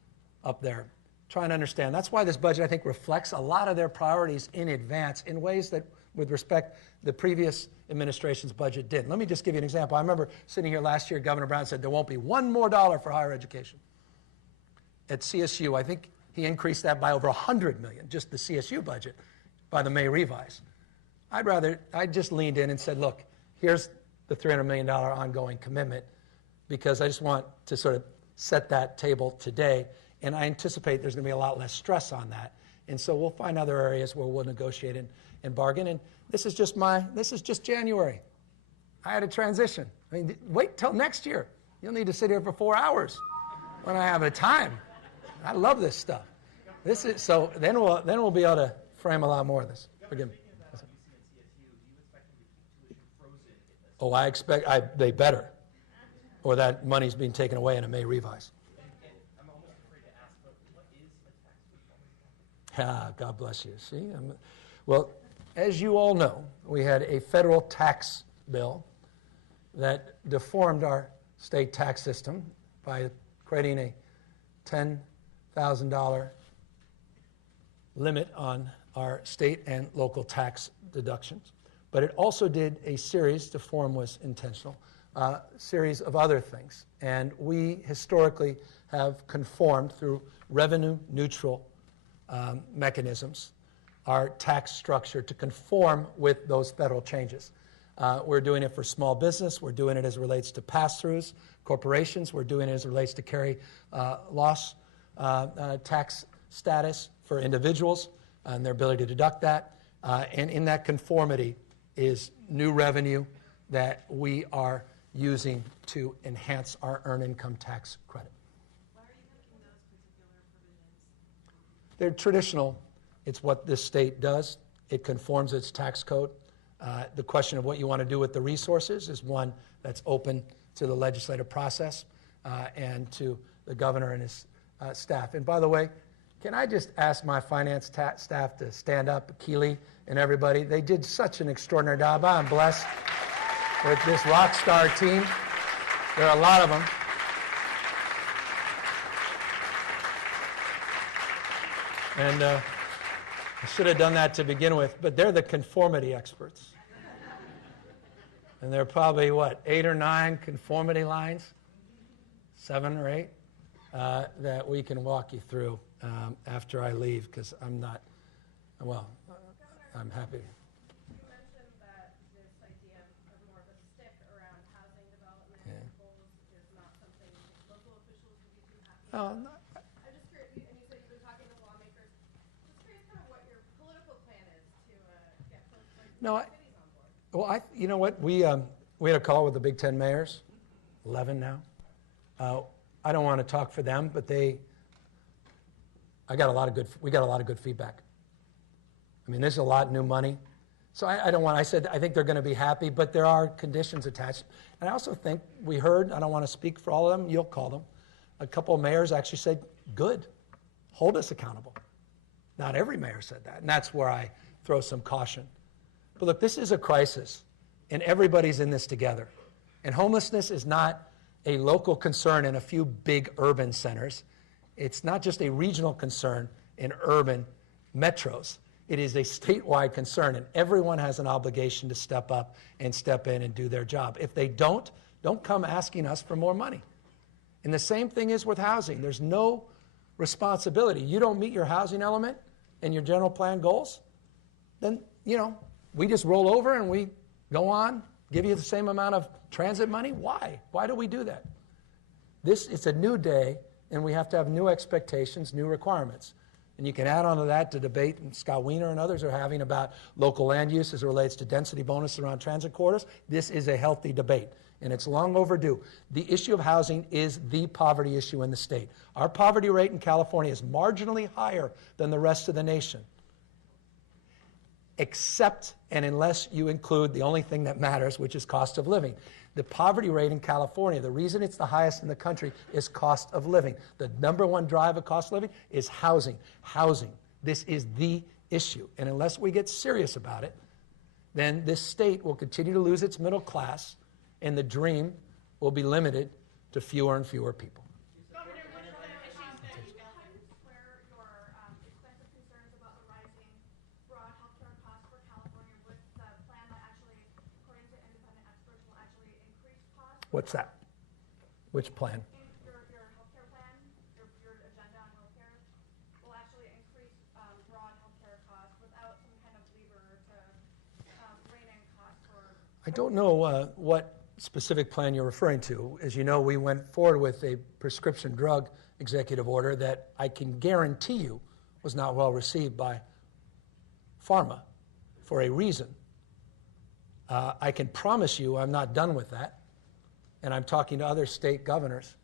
up there trying to understand. That's why this budget, I think, reflects a lot of their priorities in advance in ways that, with respect, the previous administration's budget did. Let me just give you an example. I remember sitting here last year, Governor Brown said there won't be one more dollar for higher education. At CSU, I think he increased that by over $100 million, just the CSU budget, by the May revise. I just leaned in and said, look, here's the $300 million ongoing commitment, because I just want to sort of set that table today, and I anticipate there's going to be a lot less stress on that. And so we'll find other areas where we'll negotiate and bargain. And this is just January. I had a transition. I mean, wait till next year. You'll need to sit here for 4 hours when I have a time. I love this stuff. So then we'll be able to frame a lot more of this. Forgive me. Oh, I expect they better, or that money's being taken away in a May revise. I'm almost afraid to ask, but what is a tax reform? God bless you. See, well, as you all know, we had a federal tax bill that deformed our state tax system by creating a $10,000 limit on our state and local tax deductions. But it also did a series, deform was intentional, series of other things. And we historically have conformed through revenue neutral mechanisms our tax structure to conform with those federal changes. We're doing it for small business. We're doing it as it relates to pass-throughs, corporations. We're doing it as it relates to carry loss tax status for individuals and their ability to deduct that. And in that conformity is new revenue that we are using to enhance our earned income tax credit. Why are you picking those particular provisions? They're traditional. It's what this state does. It conforms its tax code. The question of what you want to do with the resources is one that's open to the legislative process and to the governor and his staff. And by the way, can I just ask my finance staff to stand up, Keely and everybody? They did such an extraordinary job. I'm blessed with this rock star team. There are a lot of them. And I should have done that to begin with, but they're the conformity experts. And there are probably, 8 or 9 conformity lines, 7 or 8, that we can walk you through after I leave, because I'm not, I'm happy. You mentioned that this idea of more of a stick around housing development and goals is not something local officials would be too happy about. I'm just curious, and you said you've been talking to lawmakers. Just curious kind of what your political plan is to get folks like cities on board. Well, you know what? We had a call with the Big Ten mayors, 11 now. I don't want to talk for them, but we got a lot of good feedback. I mean, there's a lot of new money. So I said, I think they're going to be happy, but there are conditions attached. And I also think we heard, I don't want to speak for all of them, you'll call them, a couple of mayors actually said, good, hold us accountable. Not every mayor said that, and that's where I throw some caution. But look, this is a crisis, and everybody's in this together. And homelessness is not a local concern in a few big urban centers. It's not just a regional concern in urban metros. It is a statewide concern, and everyone has an obligation to step up and step in and do their job. If they don't come asking us for more money. And the same thing is with housing. There's no responsibility. You don't meet your housing element and your general plan goals, then, we just roll over and we go on, give you the same amount of transit money. Why? Why do we do that? It's a new day, and we have to have new expectations, new requirements. And you can add on to that the debate and Scott Wiener and others are having about local land use as it relates to density bonus around transit corridors. This is a healthy debate, and it's long overdue. The issue of housing is the poverty issue in the state. Our poverty rate in California is marginally higher than the rest of the nation, except and unless you include the only thing that matters, which is cost of living. The poverty rate in California, the reason it's the highest in the country is cost of living. The number one drive of cost of living is housing. Housing. This is the issue. And unless we get serious about it, then this state will continue to lose its middle class, and the dream will be limited to fewer and fewer people. Governor, what are the issues that you where your What's that? Which plan? In your healthcare plan, your agenda on healthcare will actually increase broad healthcare costs without some kind of lever to rein in costs for. I don't know what specific plan you're referring to. As you know, we went forward with a prescription drug executive order that I can guarantee you was not well received by pharma for a reason. I can promise you I'm not done with that, and I'm talking to other state governors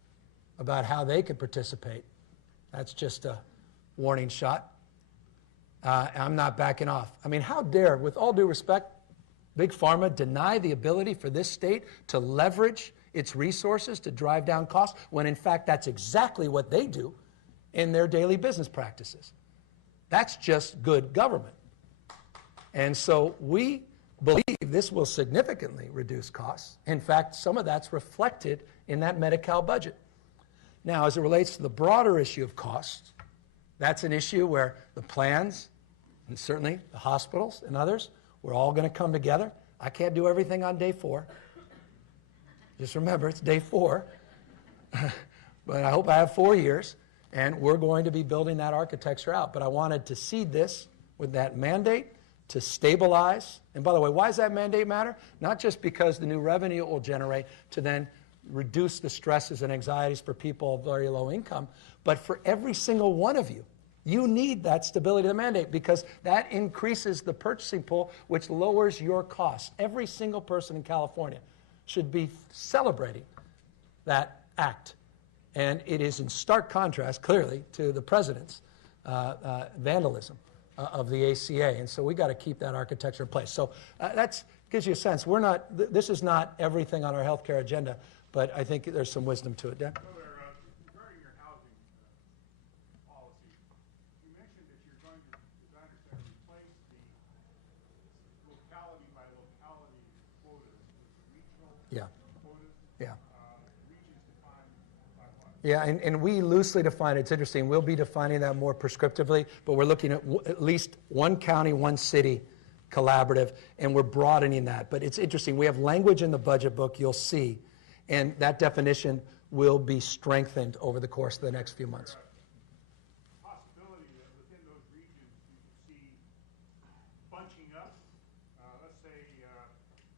about how they could participate. That's just a warning shot. I'm not backing off. I mean, how dare, with all due respect, Big Pharma deny the ability for this state to leverage its resources to drive down costs, when in fact that's exactly what they do in their daily business practices. That's just good government. And so we believe this will significantly reduce costs. In fact, some of that's reflected in that Medi-Cal budget. Now, as it relates to the broader issue of costs, that's an issue where the plans, and certainly the hospitals and others, we're all going to come together. I can't do everything on day 4. Just remember, it's day 4. But I hope I have 4 years, and we're going to be building that architecture out. But I wanted to seed this with that mandate to stabilize. And by the way, why does that mandate matter? Not just because the new revenue it will generate to then reduce the stresses and anxieties for people of very low income, but for every single one of you. You need that stability of the mandate because that increases the purchasing pool, which lowers your costs. Every single person in California should be celebrating that act. And it is in stark contrast, clearly, to the president's vandalism of the ACA. And so we got to keep that architecture in place. So that gives you a sense. This is not everything on our healthcare agenda, but I think there's some wisdom to it. Dan? Regarding your housing policy, you mentioned that you're going to, as I understand, replace the locality by locality quotas with regional quotas. Yeah. Regions defined by what? Yeah, and we loosely define it. It's interesting. We'll be defining that more prescriptively, but we're looking at least one county, one city collaborative, and we're broadening that. But it's interesting. We have language in the budget book, you'll see, and that definition will be strengthened over the course of the next few months. Possibility that within those regions you could see bunching up. Let's say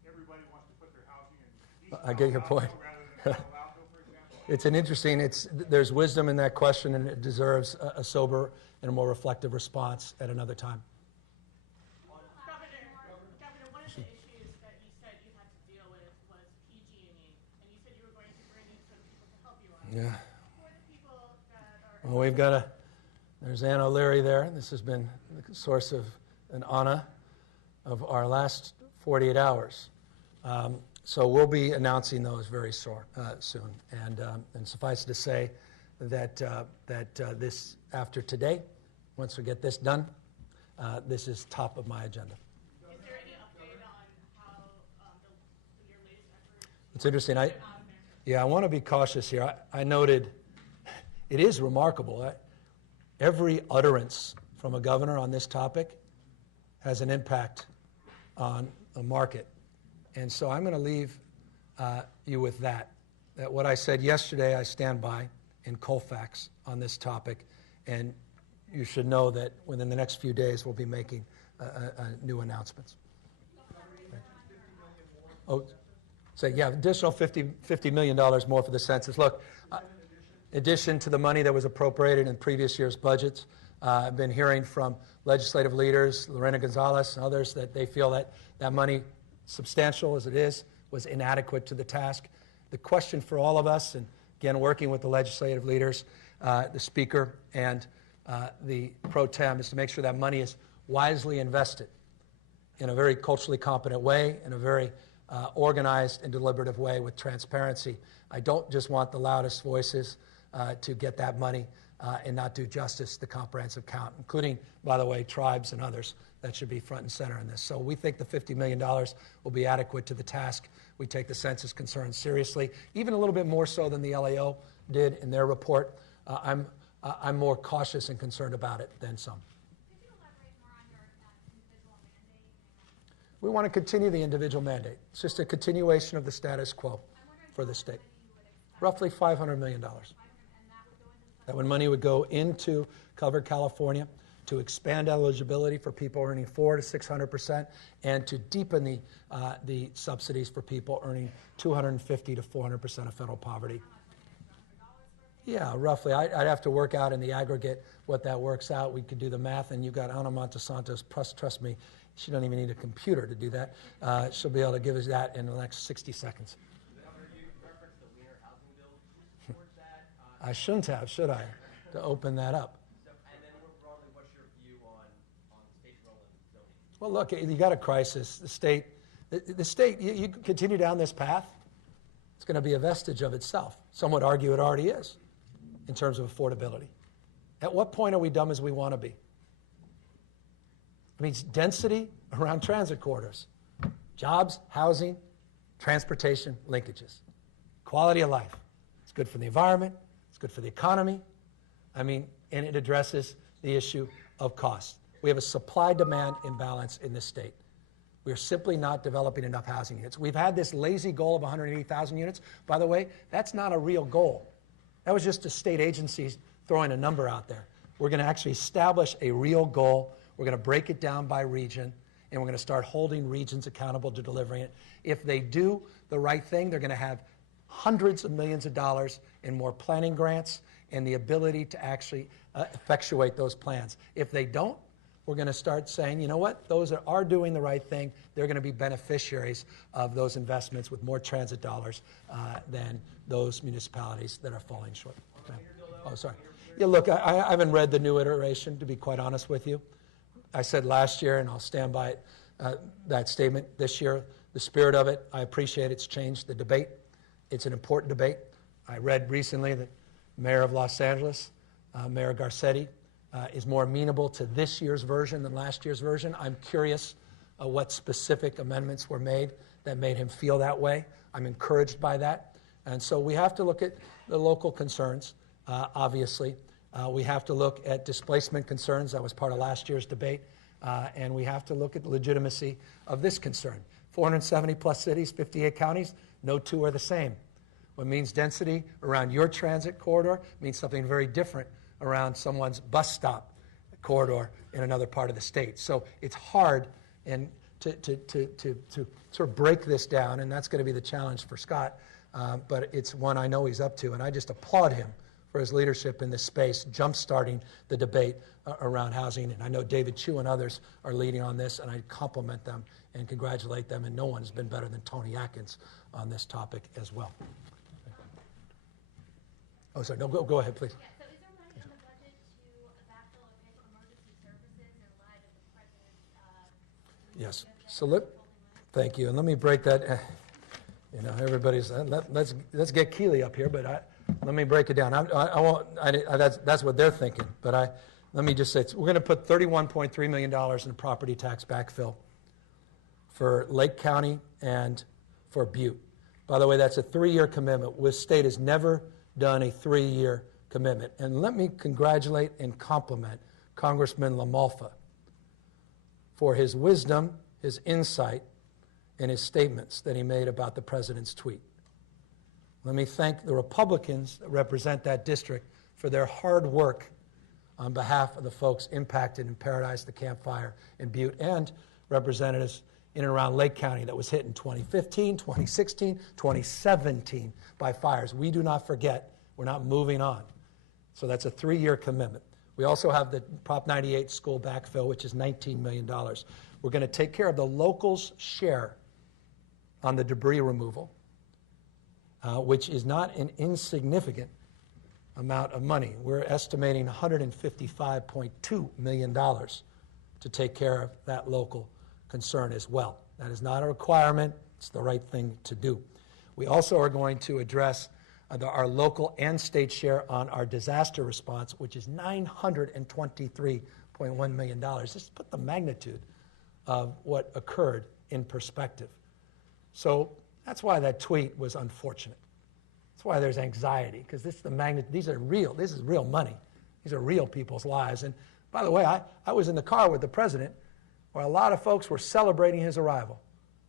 everybody wants to put their housing in East I get your Palo Alto point. rather than Palo Alto, for example. It's an interesting, there's wisdom in that question, and it deserves a sober and a more reflective response at another time. Governor, one of the issues that you said you had to deal with was PG&E, and you said you were going to bring in some people to help you on it. Yeah. Who are the people that are... Well, we've got there's Ann O'Leary there. This has been the source of an honor of our last 48 hours. So we'll be announcing those very soon. And suffice it to say that, this, after today, once we get this done, this is top of my agenda. Is there any update on how your latest efforts... It's interesting. out of there? I want to be cautious here. I noted it is remarkable. Every utterance from a governor on this topic has an impact on a market. And so I'm going to leave you with that what I said yesterday I stand by in Colfax on this topic. And you should know that within the next few days we'll be making new announcements. Oh, so yeah, additional $50 million more for the census. Look, in addition to the money that was appropriated in previous year's budgets, I've been hearing from legislative leaders, Lorena Gonzalez and others, that they feel that that money, substantial as it is, was inadequate to the task. The question for all of us, and again, working with the legislative leaders, the Speaker, and the pro tem, is to make sure that money is wisely invested in a very culturally competent way, in a very organized and deliberative way with transparency. I don't just want the loudest voices to get that money and not do justice to the comprehensive count, including, by the way, tribes and others that should be front and center in this. So we think the $50 million will be adequate to the task. We take the census concerns seriously, even a little bit more so than the LAO did in their report. I'm more cautious and concerned about it than some. Could you elaborate more on your individual mandate? We want to continue the individual mandate. It's just a continuation of the status quo. I'm wondering for the state. Roughly $500 million. And that would go into That money would go into cover California to expand eligibility for people earning 400 to 600%, and to deepen the subsidies for people earning 250 to 400% of federal poverty. Yeah, roughly. I'd have to work out in the aggregate what that works out. We could do the math, and you've got Ana Montesantos. Trust me, she doesn't even need a computer to do that. She'll be able to give us that in the next 60 seconds. Governor, you referenced the Wiener housing bill. Towards that, I shouldn't have, should I, to open that up? and then more broadly, what's your view on the state's role in zoning? Well, look, you got a crisis. The state, you continue down this path, it's going to be a vestige of itself. Some would argue it already is, in terms of affordability. At what point are we dumb as we want to be? It means density around transit corridors, jobs, housing, transportation, linkages, quality of life. It's good for the environment. It's good for the economy. I mean, and it addresses the issue of cost. We have a supply-demand imbalance in this state. We're simply not developing enough housing units. We've had this lazy goal of 180,000 units. By the way, that's not a real goal. That was just a state agency throwing a number out there. We're going to actually establish a real goal. We're going to break it down by region, and we're going to start holding regions accountable to delivering it. If they do the right thing, they're going to have hundreds of millions of dollars in more planning grants and the ability to actually effectuate those plans. If they don't, we're going to start saying, you know what, those that are doing the right thing, they're going to be beneficiaries of those investments with more transit dollars than those municipalities that are falling short. Okay. Oh, sorry. Yeah, look, I haven't read the new iteration, to be quite honest with you. I said last year, and I'll stand by it, that statement this year. The spirit of it, I appreciate it's changed the debate. It's an important debate. I read recently that Mayor of Los Angeles, Mayor Garcetti, is more amenable to this year's version than last year's version. I'm curious what specific amendments were made that made him feel that way. I'm encouraged by that. And so we have to look at the local concerns, obviously. We have to look at displacement concerns. That was part of last year's debate. And we have to look at the legitimacy of this concern. 470 plus cities, 58 counties, no two are the same. What means density around your transit corridor means something very different around someone's bus stop corridor in another part of the state. So it's hard and to sort of break this down, and that's going to be the challenge for Scott. But it's one I know he's up to, and I just applaud him for his leadership in this space, jump-starting the debate around housing. And I know David Chu and others are leading on this, and I compliment them and congratulate them, and no one has been better than Tony Atkins on this topic as well. Oh, sorry, no, go ahead, please. Yeah, so is there money in the budget to backfill or pay for emergency services in light of the president's Yes. So thank you, and let me break that. You know, everybody's let's get Keeley up here, but let me break it down. I won't. That's what they're thinking, but let me just say we're going to put $31.3 million in property tax backfill for Lake County and for Butte. By the way, that's a 3-year commitment. The state has never done a 3-year commitment. And let me congratulate and compliment Congressman LaMalfa for his wisdom, his insight, and his statements that he made about the president's tweet. Let me thank the Republicans that represent that district for their hard work on behalf of the folks impacted in Paradise, the Camp Fire, in Butte, and representatives in and around Lake County that was hit in 2015, 2016, 2017 by fires. We do not forget. We're not moving on. So that's a 3-year commitment. We also have the Prop 98 school backfill, which is $19 million. We're going to take care of the locals' share on the debris removal, which is not an insignificant amount of money. We're estimating $155.2 million to take care of that local concern as well. That is not a requirement. It's the right thing to do. We also are going to address our local and state share on our disaster response, which is $923.1 million. Just put the magnitude of what occurred in perspective. So that's why that tweet was unfortunate. That's why there's anxiety, because these are real. This is real money. These are real people's lives. And by the way, I was in the car with the president where a lot of folks were celebrating his arrival.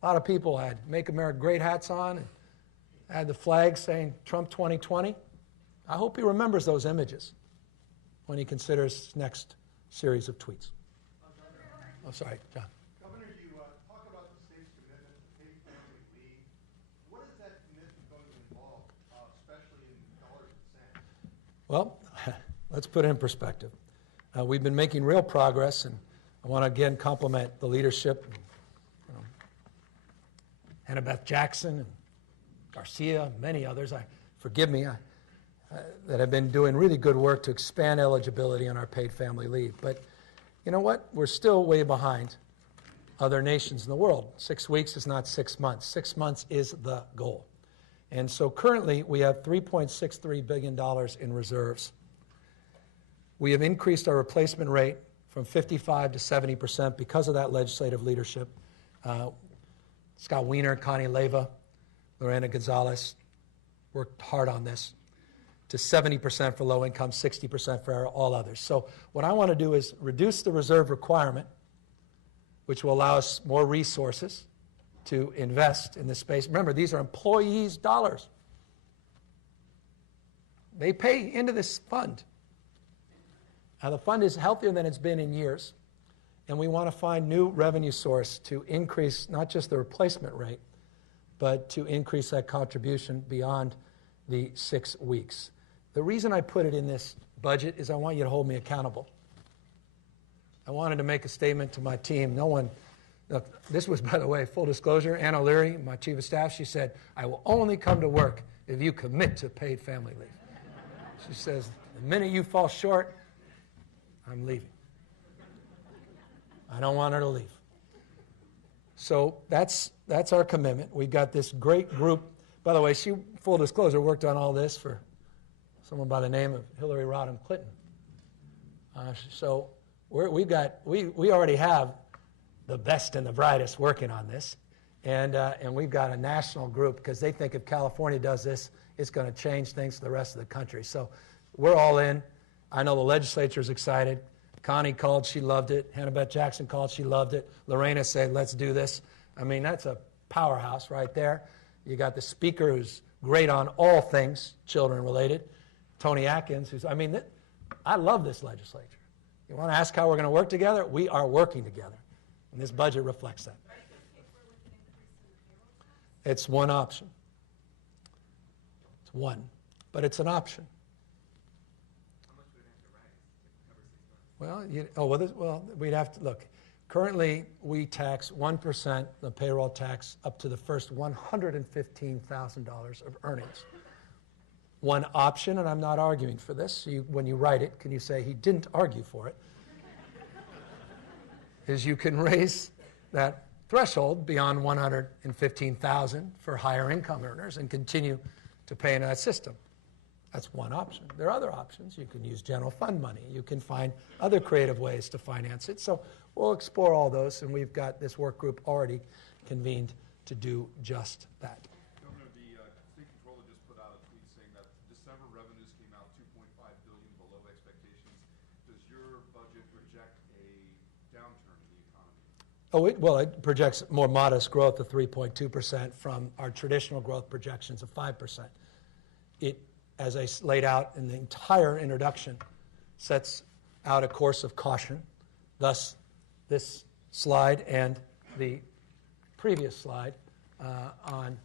A lot of people had Make America Great hats on. And had the flag saying Trump 2020. I hope he remembers those images when he considers his next series of tweets. Oh, sorry, John. Governor, you talk about the state's commitment to paid family leave. What is that commitment going to involve, especially in dollars and cents? Well, let's put it in perspective. We've been making real progress, and I want to again compliment the leadership, Hannah-Beth Jackson and Garcia, many others. Forgive me, that have been doing really good work to expand eligibility on our paid family leave. But you know what? We're still way behind other nations in the world. 6 weeks is not 6 months. 6 months is the goal. And so currently we have $3.63 billion in reserves. We have increased our replacement rate from 55 to 70% because of that legislative leadership. Scott Wiener, Connie Leyva, Lorena Gonzalez worked hard on this, to 70% for low income, 60% for all others. So what I want to do is reduce the reserve requirement, which will allow us more resources to invest in this space. Remember, these are employees' dollars. They pay into this fund. Now, the fund is healthier than it's been in years, and we want to find new revenue source to increase not just the replacement rate, but to increase that contribution beyond the 6 weeks. The reason I put it in this budget is I want you to hold me accountable. I wanted to make a statement to my team. No one, look, this was, by the way, full disclosure, Ann O'Leary, my chief of staff, she said, I will only come to work if you commit to paid family leave. She says, the minute you fall short, I'm leaving. I don't want her to leave. So that's our commitment. We've got this great group. By the way, she, full disclosure, worked on all this for someone by the name of Hillary Rodham Clinton. So we already have the best and the brightest working on this, and we've got a national group because they think if California does this, it's going to change things for the rest of the country. So we're all in. I know the legislature's excited. Connie called, she loved it. Hannah-Beth Jackson called, she loved it. Lorena said, let's do this. I mean, that's a powerhouse right there. You got the speaker who's great on all things children-related, Tony Atkins, who's, I mean, I love this legislature. You want to ask how we're going to work together? We are working together, and this budget reflects that. It's one option. It's one, but it's an option. How much would it have to rise to cover 6 months? Well, we'd have to, look, currently we tax 1%, the payroll tax, up to the first $115,000 of earnings. One option, and I'm not arguing for this, when you write it, can you say he didn't argue for it, is you can raise that threshold beyond $115,000 for higher income earners and continue to pay into that system. That's one option. There are other options. You can use general fund money. You can find other creative ways to finance it. So we'll explore all those, and we've got this work group already convened to do just that. Governor, the state controller just put out a tweet saying that December revenues came out $2.5 billion below expectations. Does your budget project a downturn in the economy? Well, it projects more modest growth of 3.2% from our traditional growth projections of 5%. It, as I laid out in the entire introduction, sets out a course of caution. Thus, this slide and the previous slide on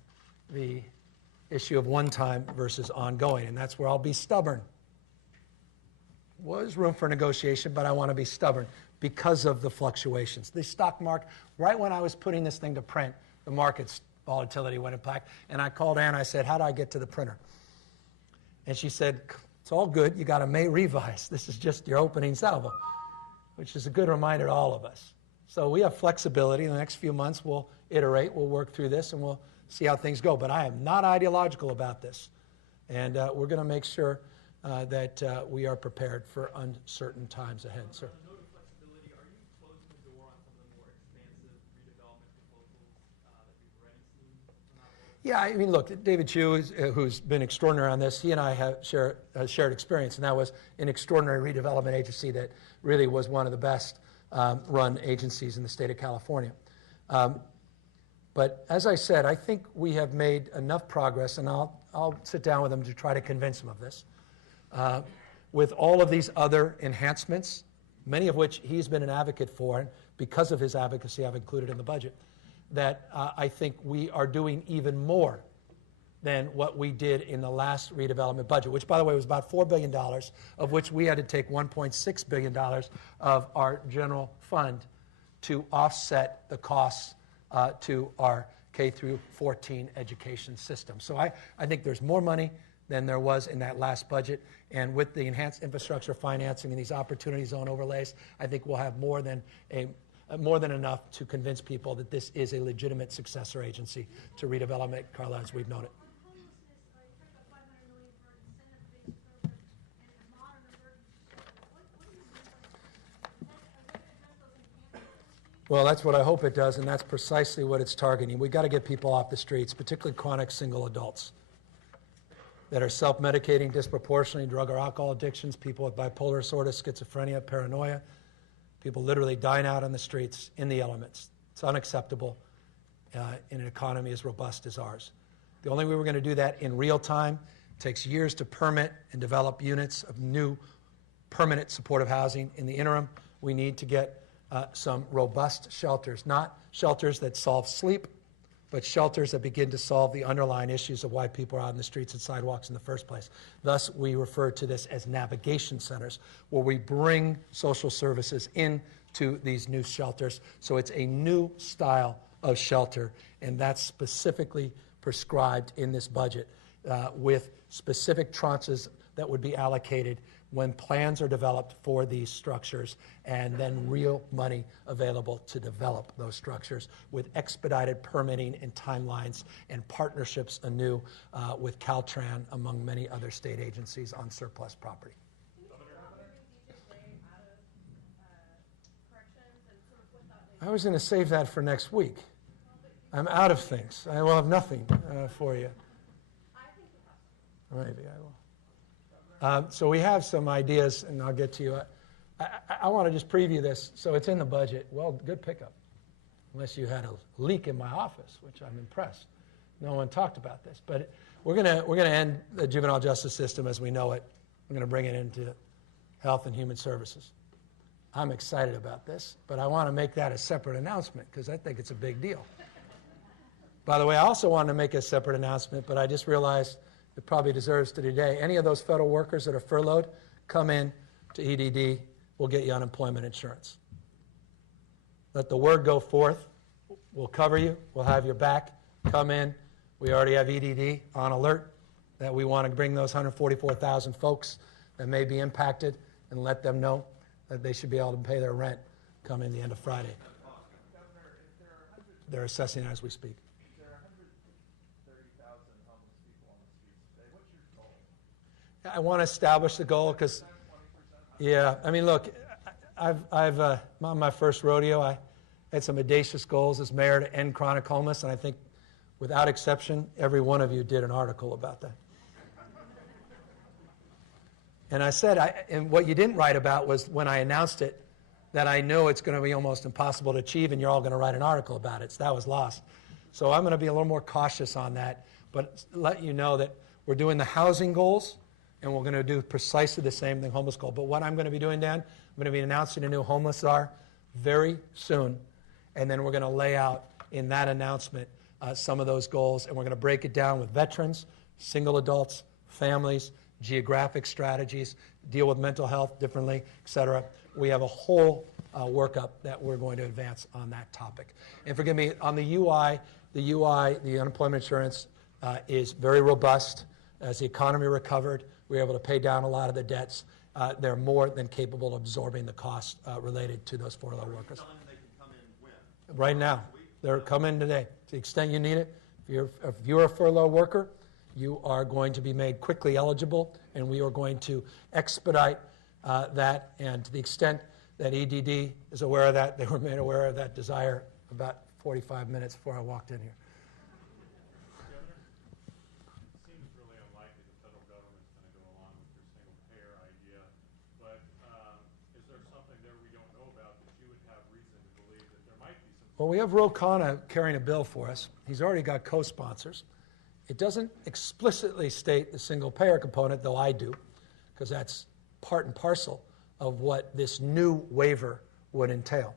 the issue of one-time versus ongoing, and that's where I'll be stubborn. Was room for negotiation, but I want to be stubborn because of the fluctuations. The stock market, right when I was putting this thing to print, the market's volatility went in black, and I called Ann, I said, how do I get to the printer? And she said, it's all good, you got to May revise. This is just your opening salvo, which is a good reminder to all of us. So we have flexibility. In the next few months, we'll iterate, we'll work through this, and we'll see how things go. But I am not ideological about this. And we're going to make sure that we are prepared for uncertain times ahead. Sir. On the note of flexibility, are you closing the door on some of the more expansive redevelopment proposals that we've already seen come out? Yeah, I mean, look, David Chu, who's been extraordinary on this, he and I have shared experience, and that was an extraordinary redevelopment agency that really was one of the best run agencies in the state of California. But as I said, I think we have made enough progress, and I'll sit down with him to try to convince him of this. With all of these other enhancements, many of which he's been an advocate for, and because of his advocacy I've included in the budget, that I think we are doing even more than what we did in the last redevelopment budget, which, by the way, was about $4 billion, of which we had to take $1.6 billion of our general fund to offset the costs to our K through 14 education system. So I think there's more money than there was in that last budget. And with the enhanced infrastructure financing and these opportunity zone overlays, I think we'll have more than enough to convince people that this is a legitimate successor agency to redevelopment Carlisle as we've known it. Well, that's what I hope it does, and that's precisely what it's targeting. We've got to get people off the streets, particularly chronic single adults that are self-medicating disproportionately, drug or alcohol addictions, people with bipolar disorder, schizophrenia, paranoia. People literally dying out on the streets in the elements. It's unacceptable in an economy as robust as ours. The only way we're going to do that in real time takes years to permit and develop units of new permanent supportive housing. In the interim, we need to get some robust shelters, not shelters that solve sleep, but shelters that begin to solve the underlying issues of why people are out in the streets and sidewalks in the first place. Thus, we refer to this as navigation centers, where we bring social services into these new shelters. So it's a new style of shelter, and that's specifically prescribed in this budget with specific tranches that would be allocated when plans are developed for these structures, and then real money available to develop those structures with expedited permitting and timelines and partnerships anew with Caltrans, among many other state agencies on surplus property. I was going to save that for next week. I'm out of things. I will have nothing for you. Maybe I will. So we have some ideas, and I'll get to you. I want to just preview this. So it's in the budget. Well, good pickup. Unless you had a leak in my office, which I'm impressed. No one talked about this. But we're gonna end the juvenile justice system as we know it. We're going to bring it into health and human services. I'm excited about this, but I want to make that a separate announcement because I think it's a big deal. By the way, I also wanted to make a separate announcement, but I just realized it probably deserves to today. Any of those federal workers that are furloughed, come in to EDD. We'll get you unemployment insurance. Let the word go forth. We'll cover you. We'll have your back. Come in. We already have EDD on alert that we want to bring those 144,000 folks that may be impacted and let them know that they should be able to pay their rent come in the end of Friday. They're assessing it as we speak. I want to establish the goal because, yeah, I mean, look, I've on my first rodeo, I had some audacious goals as mayor to end chronic homeless, and I think, without exception, every one of you did an article about that. And I said, and what you didn't write about was when I announced it, that I know it's going to be almost impossible to achieve, and you're all going to write an article about it. So that was lost. So I'm going to be a little more cautious on that, but let you know that we're doing the housing goals, and we're going to do precisely the same thing, homeless goal. But what I'm going to be doing, Dan, I'm going to be announcing a new homeless czar very soon, and then we're going to lay out in that announcement some of those goals, and we're going to break it down with veterans, single adults, families, geographic strategies, deal with mental health differently, et cetera. We have a whole workup that we're going to advance on that topic. And forgive me, on the UI, the unemployment insurance, is very robust. As the economy recovered, we were able to pay down a lot of the debts. They're more than capable of absorbing the costs related to those furlough workers. They can come in when? Right now. They're coming today. To the extent you need it, if you're a furlough worker, you are going to be made quickly eligible, and we are going to expedite that. And to the extent that EDD is aware of that, they were made aware of that desire about 45 minutes before I walked in here. Well, we have Ro Khanna carrying a bill for us. He's already got co-sponsors. It doesn't explicitly state the single-payer component, though I do, because that's part and parcel of what this new waiver would entail.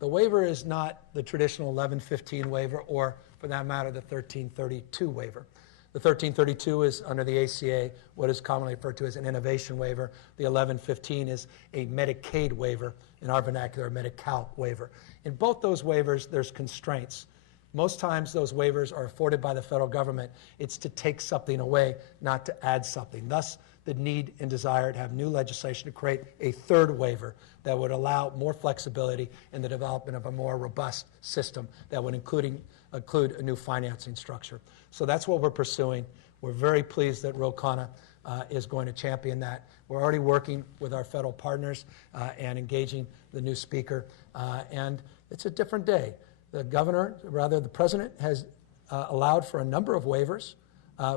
The waiver is not the traditional 1115 waiver or, for that matter, the 1332 waiver. The 1332 is, under the ACA, what is commonly referred to as an innovation waiver. The 1115 is a Medicaid waiver, in our vernacular, a Medi-Cal waiver. In both those waivers, there's constraints. Most times those waivers are afforded by the federal government. It's to take something away, not to add something. Thus, the need and desire to have new legislation to create a third waiver that would allow more flexibility in the development of a more robust system that would include a new financing structure. So that's what we're pursuing. We're very pleased that Ro Khanna is going to champion that. We're already working with our federal partners and engaging the new speaker. And it's a different day. The president has allowed for a number of waivers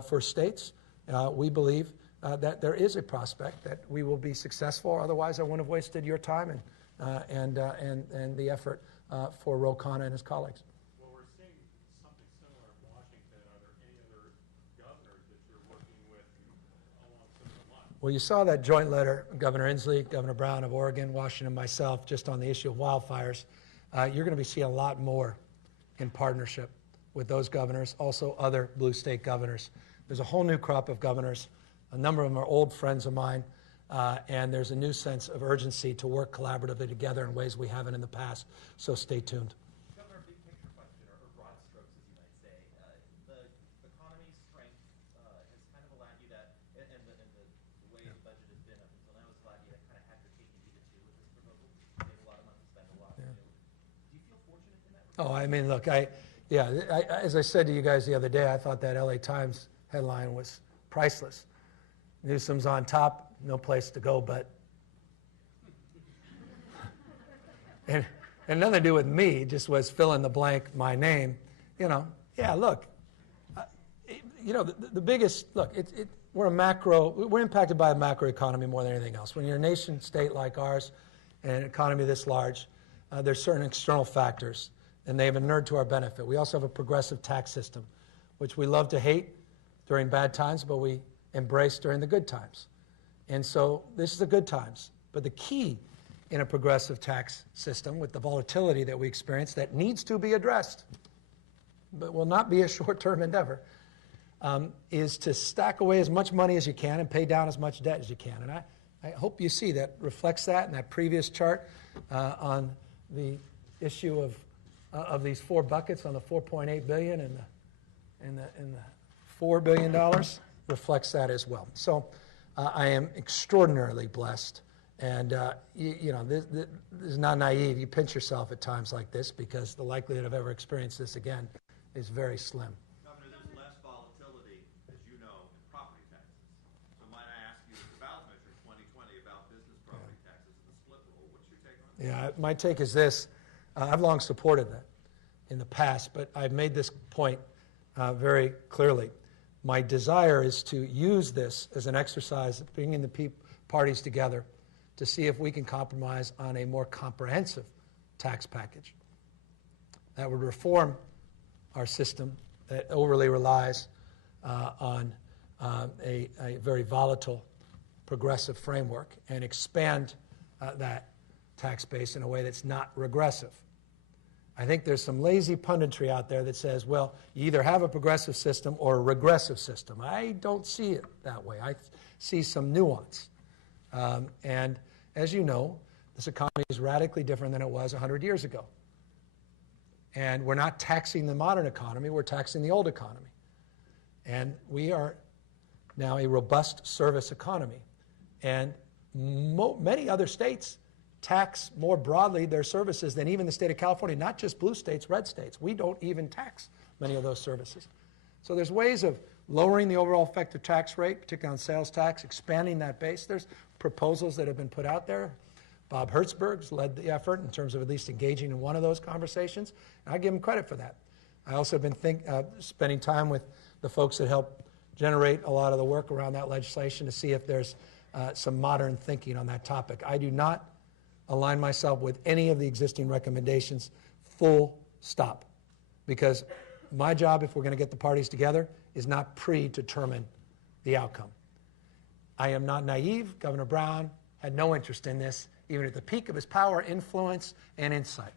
for states. We believe that there is a prospect that we will be successful. Otherwise, I wouldn't have wasted your time and the effort for Ro Khanna and his colleagues. Well, we're seeing something similar in Washington. Are there any other governors that you're working with along similar lines? Well, you saw that joint letter, Governor Inslee, Governor Brown of Oregon, Washington, myself, just on the issue of wildfires. You're going to be seeing a lot more in partnership with those governors, also other blue state governors. There's a whole new crop of governors. A number of them are old friends of mine, and there's a new sense of urgency to work collaboratively together in ways we haven't in the past, so stay tuned. Governor, big picture question, or broad strokes, as you might say. The economy's strength has kind of allowed you that, and the way the budget has been up until now has allowed you to kind of have your cake and eat it too with this proposal. Save a lot of money, spend a lot. Yeah. Do you feel fortunate in that regard? Oh, I mean, look, as I said to you guys the other day, I thought that LA Times headline was priceless. Newsom's on top, no place to go but. and nothing to do with me, just was fill in the blank, my name. Look, the biggest, look, we're impacted by a macro economy more than anything else. When you're a nation state like ours and an economy this large, there's certain external factors, and they've inured to our benefit. We also have a progressive tax system, which we love to hate during bad times, but we embrace during the good times. And so this is the good times. But the key in a progressive tax system with the volatility that we experience that needs to be addressed, but will not be a short-term endeavor, is to stack away as much money as you can and pay down as much debt as you can. And I hope you see that reflects that in that previous chart on the issue of these four buckets on the $4.8 billion and the $4 billion reflects that as well. So I am extraordinarily blessed. And, this is not naive. You pinch yourself at times like this because the likelihood of ever experiencing this again is very slim. Governor, there's less volatility, as you know, in property taxes. So might I ask you the ballot measure 2020 about business property taxes and the split roll? What's your take on that? Yeah, my take is this. I've long supported that in the past, but I've made this point very clearly. My desire is to use this as an exercise of bringing the parties together to see if we can compromise on a more comprehensive tax package that would reform our system that overly relies on a very volatile progressive framework and expand that tax base in a way that's not regressive. I think there's some lazy punditry out there that says, well, you either have a progressive system or a regressive system. I don't see it that way. I see some nuance. And as you know, this economy is radically different than it was 100 years ago. And we're not taxing the modern economy, we're taxing the old economy. And we are now a robust service economy. And many other states tax more broadly their services than even the state of California, not just blue states, red states. We don't even tax many of those services. So there's ways of lowering the overall effective tax rate, particularly on sales tax, expanding that base. There's proposals that have been put out there. Bob Hertzberg's led the effort in terms of at least engaging in one of those conversations. And I give him credit for that. I also have been spending time with the folks that help generate a lot of the work around that legislation to see if there's some modern thinking on that topic. I do not align myself with any of the existing recommendations. Full stop. Because my job, if we're going to get the parties together, is not predetermine the outcome. I am not naive. Governor Brown had no interest in this, even at the peak of his power, influence, and insight,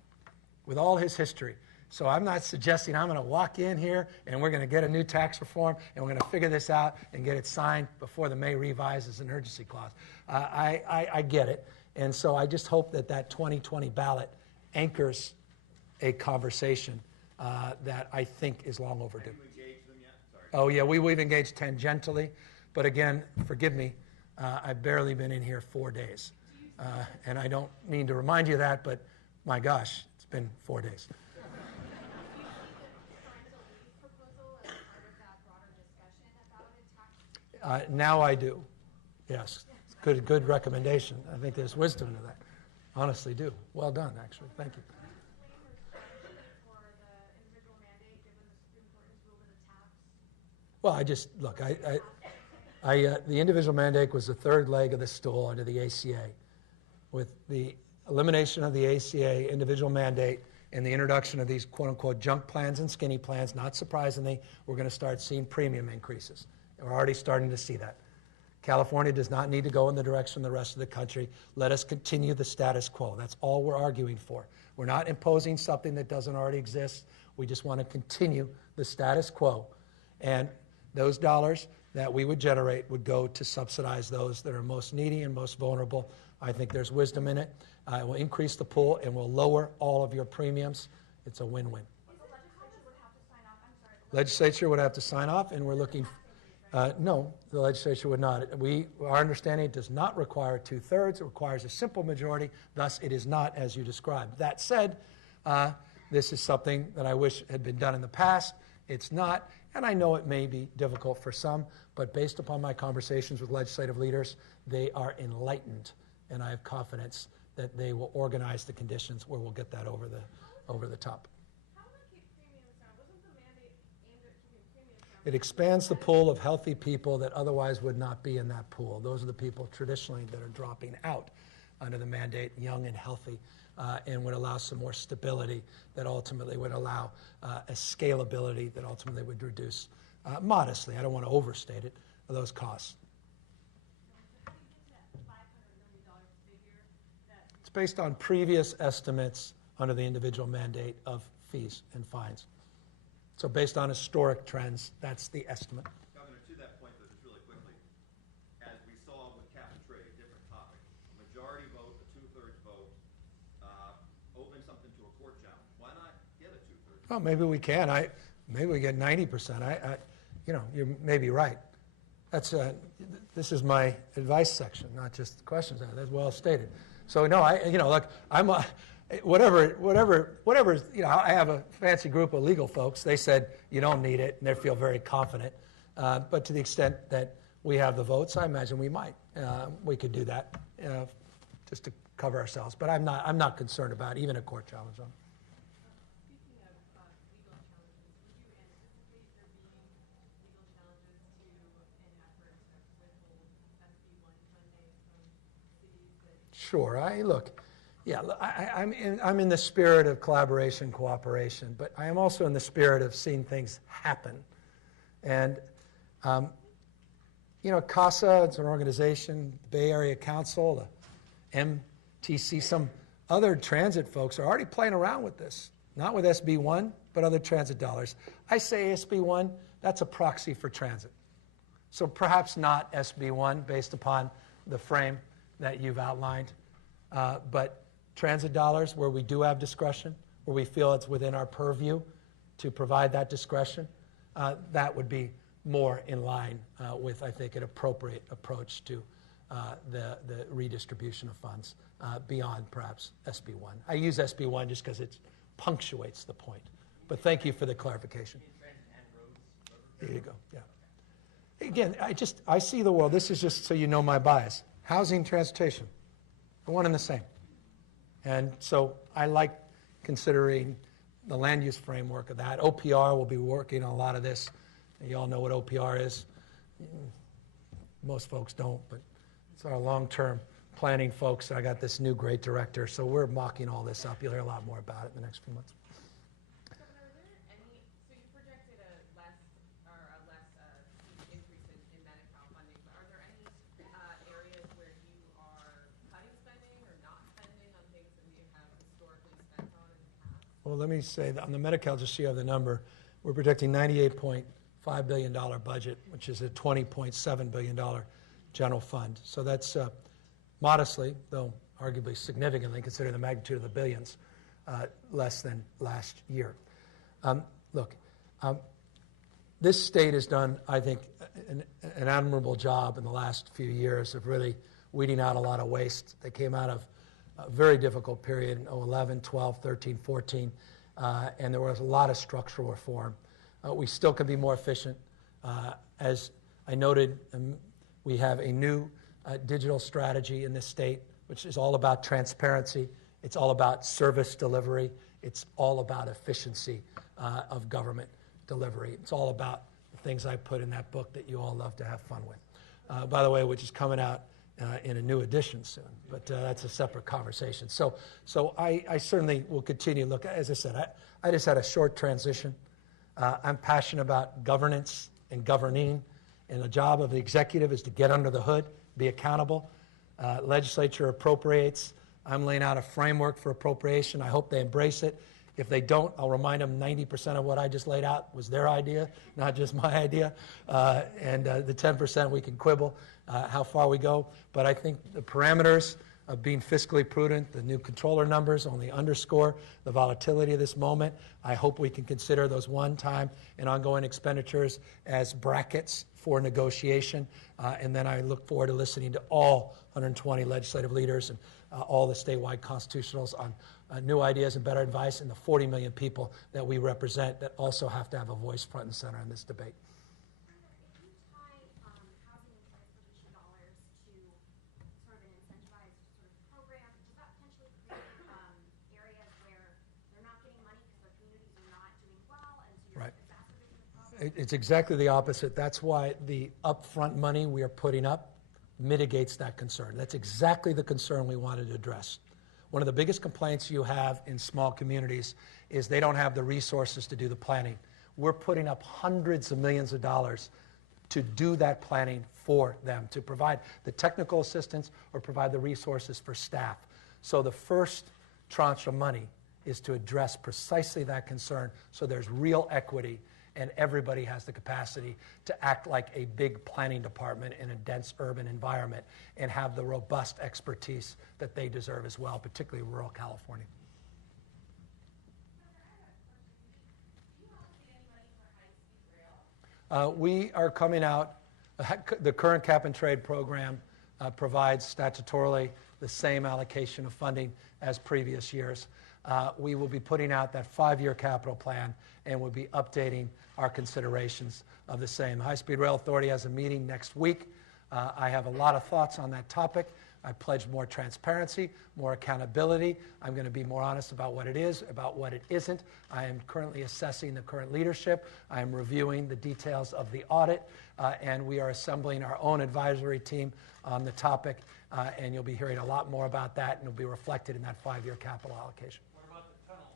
with all his history. So I'm not suggesting I'm going to walk in here and we're going to get a new tax reform and we're going to figure this out and get it signed before the May revise as an urgency clause. I get it. And so I just hope that that 2020 ballot anchors a conversation that I think is long overdue. Have you engaged them yet? Sorry. Oh, yeah, we've engaged tangentially. But again, forgive me, I've barely been in here 4 days. And I don't mean to remind you of that, but my gosh, it's been 4 days. Now I do. Yes. Good recommendation. I think there's wisdom to that. Honestly do. Well done, actually. Thank you. Well, I just, look, the individual mandate was the third leg of the stool under the ACA. With the elimination of the ACA individual mandate and the introduction of these quote-unquote junk plans and skinny plans, not surprisingly, we're going to start seeing premium increases. And we're already starting to see that. California does not need to go in the direction of the rest of the country. Let us continue the status quo. That's all we're arguing for. We're not imposing something that doesn't already exist. We just want to continue the status quo. And those dollars that we would generate would go to subsidize those that are most needy and most vulnerable. I think there's wisdom in it. It will increase the pool and will lower all of your premiums. It's a win-win. Legislature would have to sign off, and we're looking. No, the legislature would not. Our understanding, it does not require 2/3. It requires a simple majority. Thus, it is not as you described. That said, this is something that I wish had been done in the past. It's not, and I know it may be difficult for some, but based upon my conversations with legislative leaders, they are enlightened, and I have confidence that they will organize the conditions where we'll get that over the top. How would that keep premiums down? Wasn't the mandate aimed at keeping premiums down? It expands the pool of healthy people that otherwise would not be in that pool. Those are the people traditionally that are dropping out under the mandate, young and healthy, and would allow some more stability that ultimately would allow a scalability that ultimately would reduce modestly, I don't want to overstate it, those costs. So how do you get to that $500 million figure? It's based on previous estimates under the individual mandate of fees and fines. So based on historic trends, that's the estimate. Governor, to that point, though, just really quickly, as we saw with cap and trade, different topic, a majority vote, a 2/3 vote, open something to a court challenge. Why not get a 2/3? Well, maybe we can. Maybe we get 90%. You may be right. This is my advice section, not just questions. That's well stated. So no, look, I'm whatever. I have a fancy group of legal folks. They said you don't need it, and they feel very confident. But to the extent that we have the votes, I imagine we might. We could do that just to cover ourselves. But I'm not concerned about even a court challenge on it. Speaking of legal challenges, would you anticipate there being legal challenges to an effort to withhold SB1 funding from cities that... Sure. I'm in the spirit of collaboration, cooperation, but I am also in the spirit of seeing things happen. And, CASA, it's an organization, the Bay Area Council, the MTC, some other transit folks are already playing around with this. Not with SB1, but other transit dollars. I say SB1, that's a proxy for transit. So perhaps not SB1 based upon the frame that you've outlined, but transit dollars where we do have discretion, where we feel it's within our purview to provide that discretion, that would be more in line with, I think, an appropriate approach to the redistribution of funds beyond perhaps SB1. I use SB1 just because it punctuates the point. But thank you for the clarification. There you go, yeah. Again, I see the world, this is just so you know my bias. Housing, transportation, they're one and the same. And so I like considering the land use framework of that. OPR will be working on a lot of this. You all know what OPR is. Most folks don't, but it's our long-term planning folks. I got this new great director, so we're mocking all this up. You'll hear a lot more about it in the next few months. Well, let me say that on the Medi-Cal, just so you have the number, we're projecting $98.5 billion budget, which is a $20.7 billion general fund. So that's modestly, though arguably significantly, considering the magnitude of the billions, less than last year. Look, this state has done, I think, an admirable job in the last few years of really weeding out a lot of waste. They came out of a very difficult period in 2011, 12, 13, 14, and there was a lot of structural reform. We still can be more efficient. As I noted, we have a new digital strategy in this state, which is all about transparency. It's all about service delivery. It's all about efficiency of government delivery. It's all about the things I put in that book that you all love to have fun with. By the way, which is coming out in a new edition soon, but that's a separate conversation. So I certainly will continue to look. As I said, I just had a short transition. I'm passionate about governance and governing, and the job of the executive is to get under the hood, be accountable. Legislature appropriates. I'm laying out a framework for appropriation. I hope they embrace it. If they don't, I'll remind them 90% of what I just laid out was their idea, not just my idea. And the 10% we can quibble how far we go. But I think the parameters of being fiscally prudent, the new controller numbers only underscore the volatility of this moment. I hope we can consider those one-time and ongoing expenditures as brackets for negotiation. And then I look forward to listening to all 120 legislative leaders and all the statewide constitutionals on new ideas and better advice, and the 40 million people that we represent that also have to have a voice front and center in this debate. If you tie housing and transportation dollars to sort of an incentivized sort of program, does that potentially create areas where they're not getting money because their communities are not doing well, and so you're exacerbating the problem? It's exactly the opposite. That's why the upfront money we are putting up mitigates that concern. That's exactly the concern we wanted to address. One of the biggest complaints you have in small communities is they don't have the resources to do the planning. We're putting up hundreds of millions of dollars to do that planning for them, to provide the technical assistance or provide the resources for staff. So the first tranche of money is to address precisely that concern, so there's real equity and everybody has the capacity to act like a big planning department in a dense urban environment and have the robust expertise that they deserve as well, particularly rural California. We are coming out, the current cap and trade program provides statutorily the same allocation of funding as previous years. We will be putting out that 5-year capital plan, and we'll be updating our considerations of the same. High-Speed Rail Authority has a meeting next week. I have a lot of thoughts on that topic. I pledge more transparency, more accountability. I'm going to be more honest about what it is, about what it isn't. I am currently assessing the current leadership. I am reviewing the details of the audit, and we are assembling our own advisory team on the topic, and you'll be hearing a lot more about that, and it'll be reflected in that 5-year capital allocation. What about the tunnels?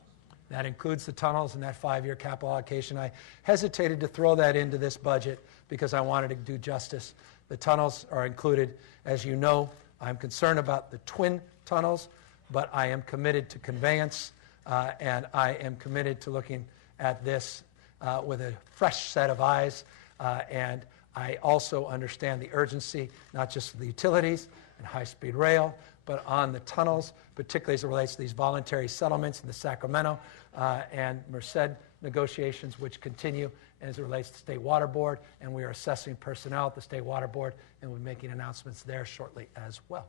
That includes the tunnels and that 5-year capital allocation. I hesitated to throw that into this budget because I wanted to do justice. The tunnels are included. As you know, I'm concerned about the twin tunnels, but I am committed to conveyance, and I am committed to looking at this with a fresh set of eyes. And I also understand the urgency, not just of the utilities and high-speed rail, but on the tunnels, particularly as it relates to these voluntary settlements in the Sacramento and Merced negotiations, which continue as it relates to State Water Board, and we are assessing personnel at the State Water Board, and we'll be making announcements there shortly as well.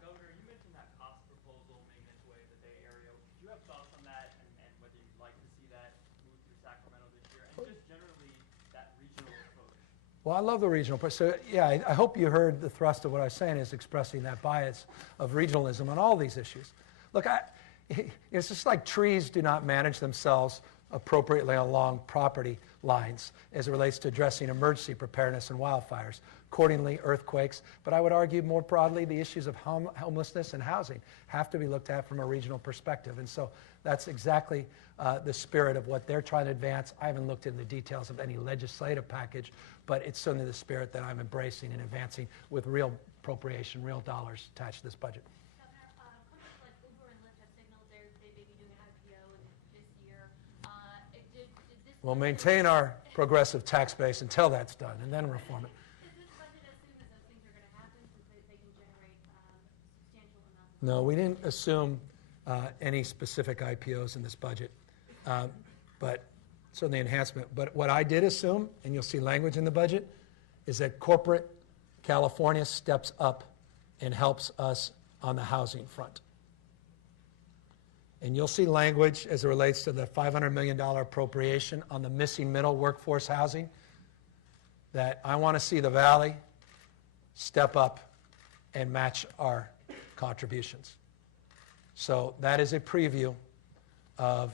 Governor, you mentioned that cost proposal making its way to the Bay Area. Do you have thoughts on that, and whether you'd like to see that move through Sacramento this year, and just generally that regional approach? Well, I love the regional approach. So, yeah, I hope you heard the thrust of what I was saying is expressing that bias of regionalism on all these issues. Look, it's just like trees do not manage themselves appropriately along property lines as it relates to addressing emergency preparedness and wildfires, accordingly earthquakes, but I would argue more broadly the issues of homelessness and housing have to be looked at from a regional perspective. And so that's exactly the spirit of what they're trying to advance. I haven't looked into the details of any legislative package, but it's certainly the spirit that I'm embracing and advancing with real appropriation, real dollars attached to this budget. Governor, companies like Uber and Lyft have signaled they may be doing an IPO in this We'll maintain our progressive tax base until that's done, and then reform it. Does this budget assume that those things are going to happen since they can generate substantial amounts of No, we didn't assume any specific IPOs in this budget, but certainly enhancement. But what I did assume, and you'll see language in the budget, is that corporate California steps up and helps us on the housing front. And you'll see language as it relates to the $500 million appropriation on the missing middle workforce housing, that I want to see the Valley step up and match our contributions. So that is a preview of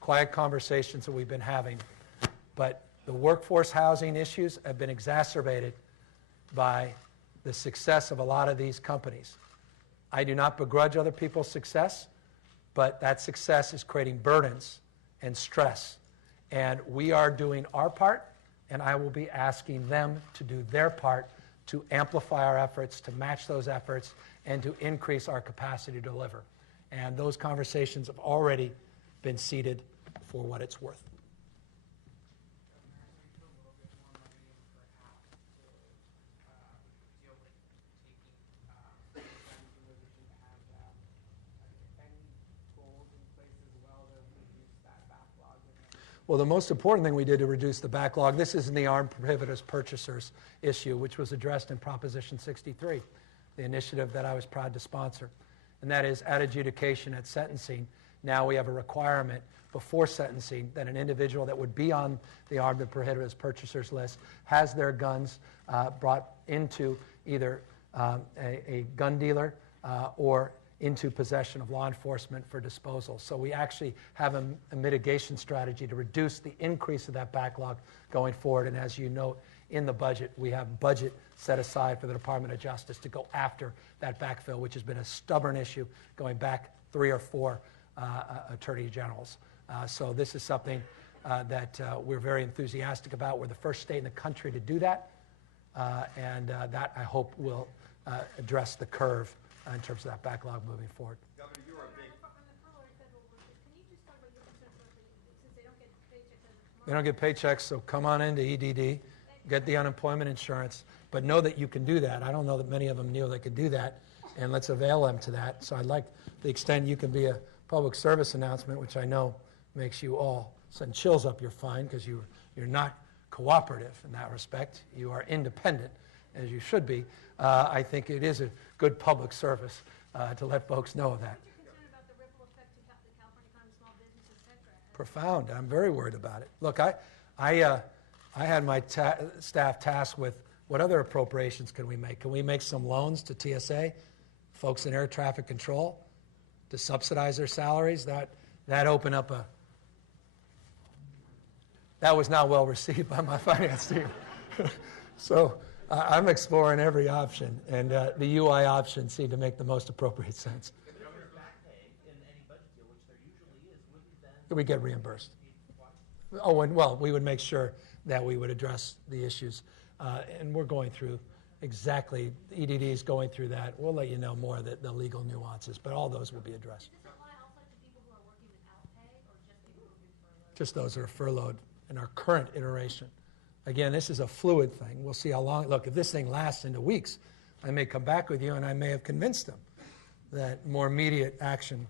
quiet conversations that we've been having. But the workforce housing issues have been exacerbated by the success of a lot of these companies. I do not begrudge other people's success, but that success is creating burdens and stress. And we are doing our part, and I will be asking them to do their part to amplify our efforts, to match those efforts, and to increase our capacity to deliver. And those conversations have already been seeded for what it's worth. Well, the most important thing we did to reduce the backlog, this is in the armed prohibitors purchasers issue, which was addressed in Proposition 63, the initiative that I was proud to sponsor. And that is at adjudication at sentencing. Now we have a requirement before sentencing that an individual that would be on the armed prohibitors purchasers list has their guns brought into either a gun dealer or into possession of law enforcement for disposal. So we actually have a mitigation strategy to reduce the increase of that backlog going forward. And as you note in the budget, we have budget set aside for the Department of Justice to go after that backfill, which has been a stubborn issue going back 3 or 4 attorney generals. So this is something that we're very enthusiastic about. We're the first state in the country to do that. And that, I hope, will address the curve in terms of that backlog moving forward. Governor, you were a big... On the power and federal workers, can you just talk about your concerns about since they don't get paychecks as of tomorrow? They don't get paychecks, so come on into EDD, get the unemployment insurance, but know that you can do that. I don't know that many of them knew they could do that, and let's avail them to that. So I'd like the extent you can be a public service announcement, which I know makes you all send chills up your spine because you're not cooperative in that respect. You are independent, as you should be. I think it is a good public service to let folks know of that. What's your concern about the ripple effect to the California economy, small businesses, et cetera? Profound. I'm very worried about it. Look, I had my staff tasked with what other appropriations can we make? Can we make some loans to TSA, folks in air traffic control, to subsidize their salaries? That opened up a... That was not well received by my finance team. So I'm exploring every option, and the UI options seem to make the most appropriate sense. If there's back pay in any budget deal, which there usually is, wouldn't then... We get reimbursed. Oh, and well, we would make sure that we would address the issues. And we're going through exactly, the EDD is going through that. We'll let you know more of the legal nuances, but all those will be addressed. Does this apply also to people who are working without pay or just people who have been furloughed? Just those that are furloughed in our current iteration. Again, this is a fluid thing. We'll see how long. Look, if this thing lasts into weeks, I may come back with you and I may have convinced them that more immediate action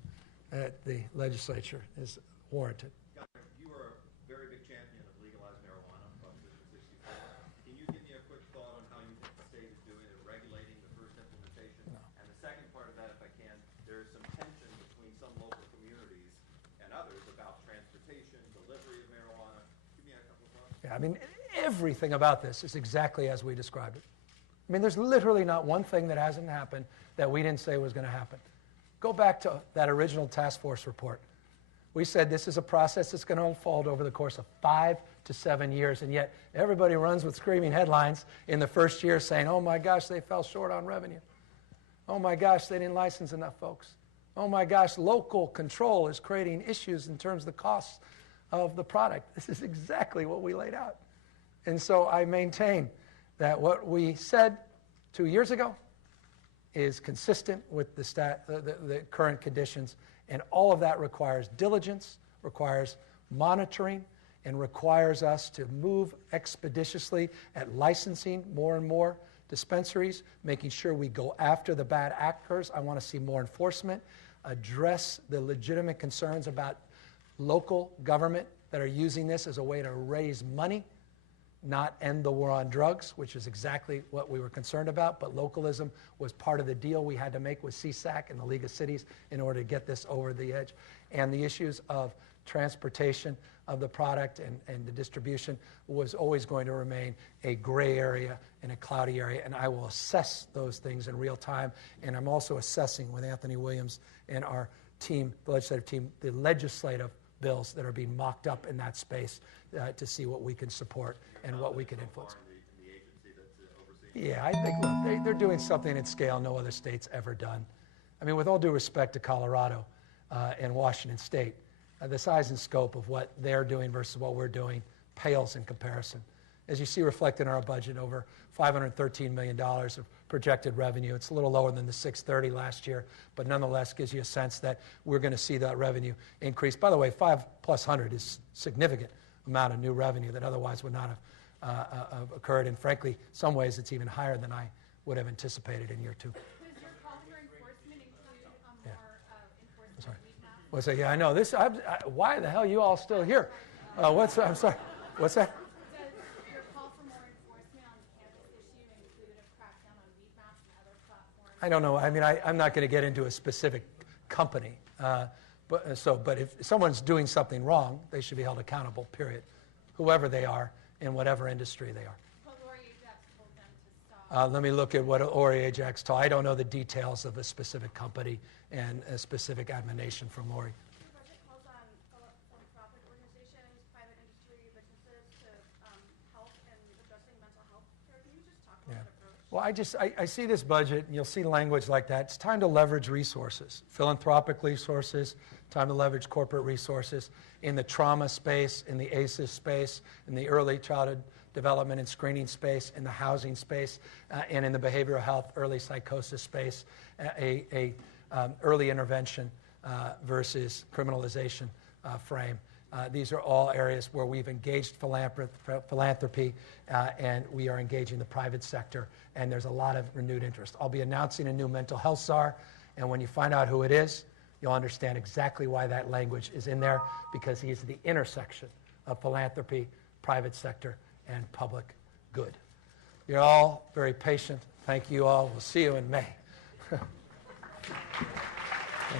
at the legislature is warranted. Governor, you were a very big champion of legalized marijuana, Proposition 64. Can you give me a quick thought on how you think the state is doing at regulating the first implementation? No. And the second part of that, if I can, there's some tension between some local communities and others about transportation, delivery of marijuana. Give me a couple of thoughts. Yeah, I mean, everything about this is exactly as we described it. I mean, there's literally not one thing that hasn't happened that we didn't say was going to happen. Go back to that original task force report. We said this is a process that's going to unfold over the course of 5 to 7 years, and yet everybody runs with screaming headlines in the first year saying, oh my gosh, they fell short on revenue. Oh my gosh, they didn't license enough folks. Oh my gosh, local control is creating issues in terms of the costs of the product. This is exactly what we laid out. And so I maintain that what we said 2 years ago is consistent with the current conditions, and all of that requires diligence, requires monitoring, and requires us to move expeditiously at licensing more and more dispensaries, making sure we go after the bad actors. I want to see more enforcement, address the legitimate concerns about local government that are using this as a way to raise money, not end the war on drugs, which is exactly what we were concerned about, but localism was part of the deal we had to make with CSAC and the League of Cities in order to get this over the edge. And the issues of transportation of the product and the distribution was always going to remain a gray area and a cloudy area, and I will assess those things in real time. And I'm also assessing with Anthony Williams and our team, the legislative team, the legislative bills that are being mocked up in that space to see what we can support and what we can influence. In the agency that's overseeing? Yeah, I think, look, they're doing something at scale no other state's ever done. I mean, with all due respect to Colorado and Washington State, the size and scope of what they're doing versus what we're doing pales in comparison. As you see reflected in our budget, over $513 million of projected revenue. It's a little lower than the $630 last year, but nonetheless gives you a sense that we're going to see that revenue increase. By the way, 500+ is significant amount of new revenue that otherwise would not have occurred. And frankly, some ways it's even higher than I would have anticipated in year two. Does your call for enforcement include more enforcement Sorry. of weed maps? What's that? Yeah, I know. Why the hell are you all still here? I'm sorry. What's that? Does your call for more enforcement on the cannabis issue include a crackdown on weed maps and other platforms? I don't know. I mean, I'm not going to get into a specific company. But if someone's doing something wrong, they should be held accountable, period. Whoever they are, in whatever industry they are. Well, Lori Ajax told them to stop. Let me look at what Lori Ajax told. I don't know the details of a specific company and a specific admonition from Lori. Your budget calls on philanthropic organizations, private industry, businesses to help in addressing mental health care. Can you just talk about that approach? Well, I see this budget, and you'll see language like that. It's time to leverage resources, philanthropic resources, time to leverage corporate resources in the trauma space, in the ACEs space, in the early childhood development and screening space, in the housing space, and in the behavioral health, early psychosis space, early intervention versus criminalization frame. These are all areas where we've engaged philanthropy and we are engaging the private sector, and there's a lot of renewed interest. I'll be announcing a new mental health czar, and when you find out who it is, you'll understand exactly why that language is in there, because he is the intersection of philanthropy, private sector, and public good. You're all very patient. Thank you all. We'll see you in May. Thank you.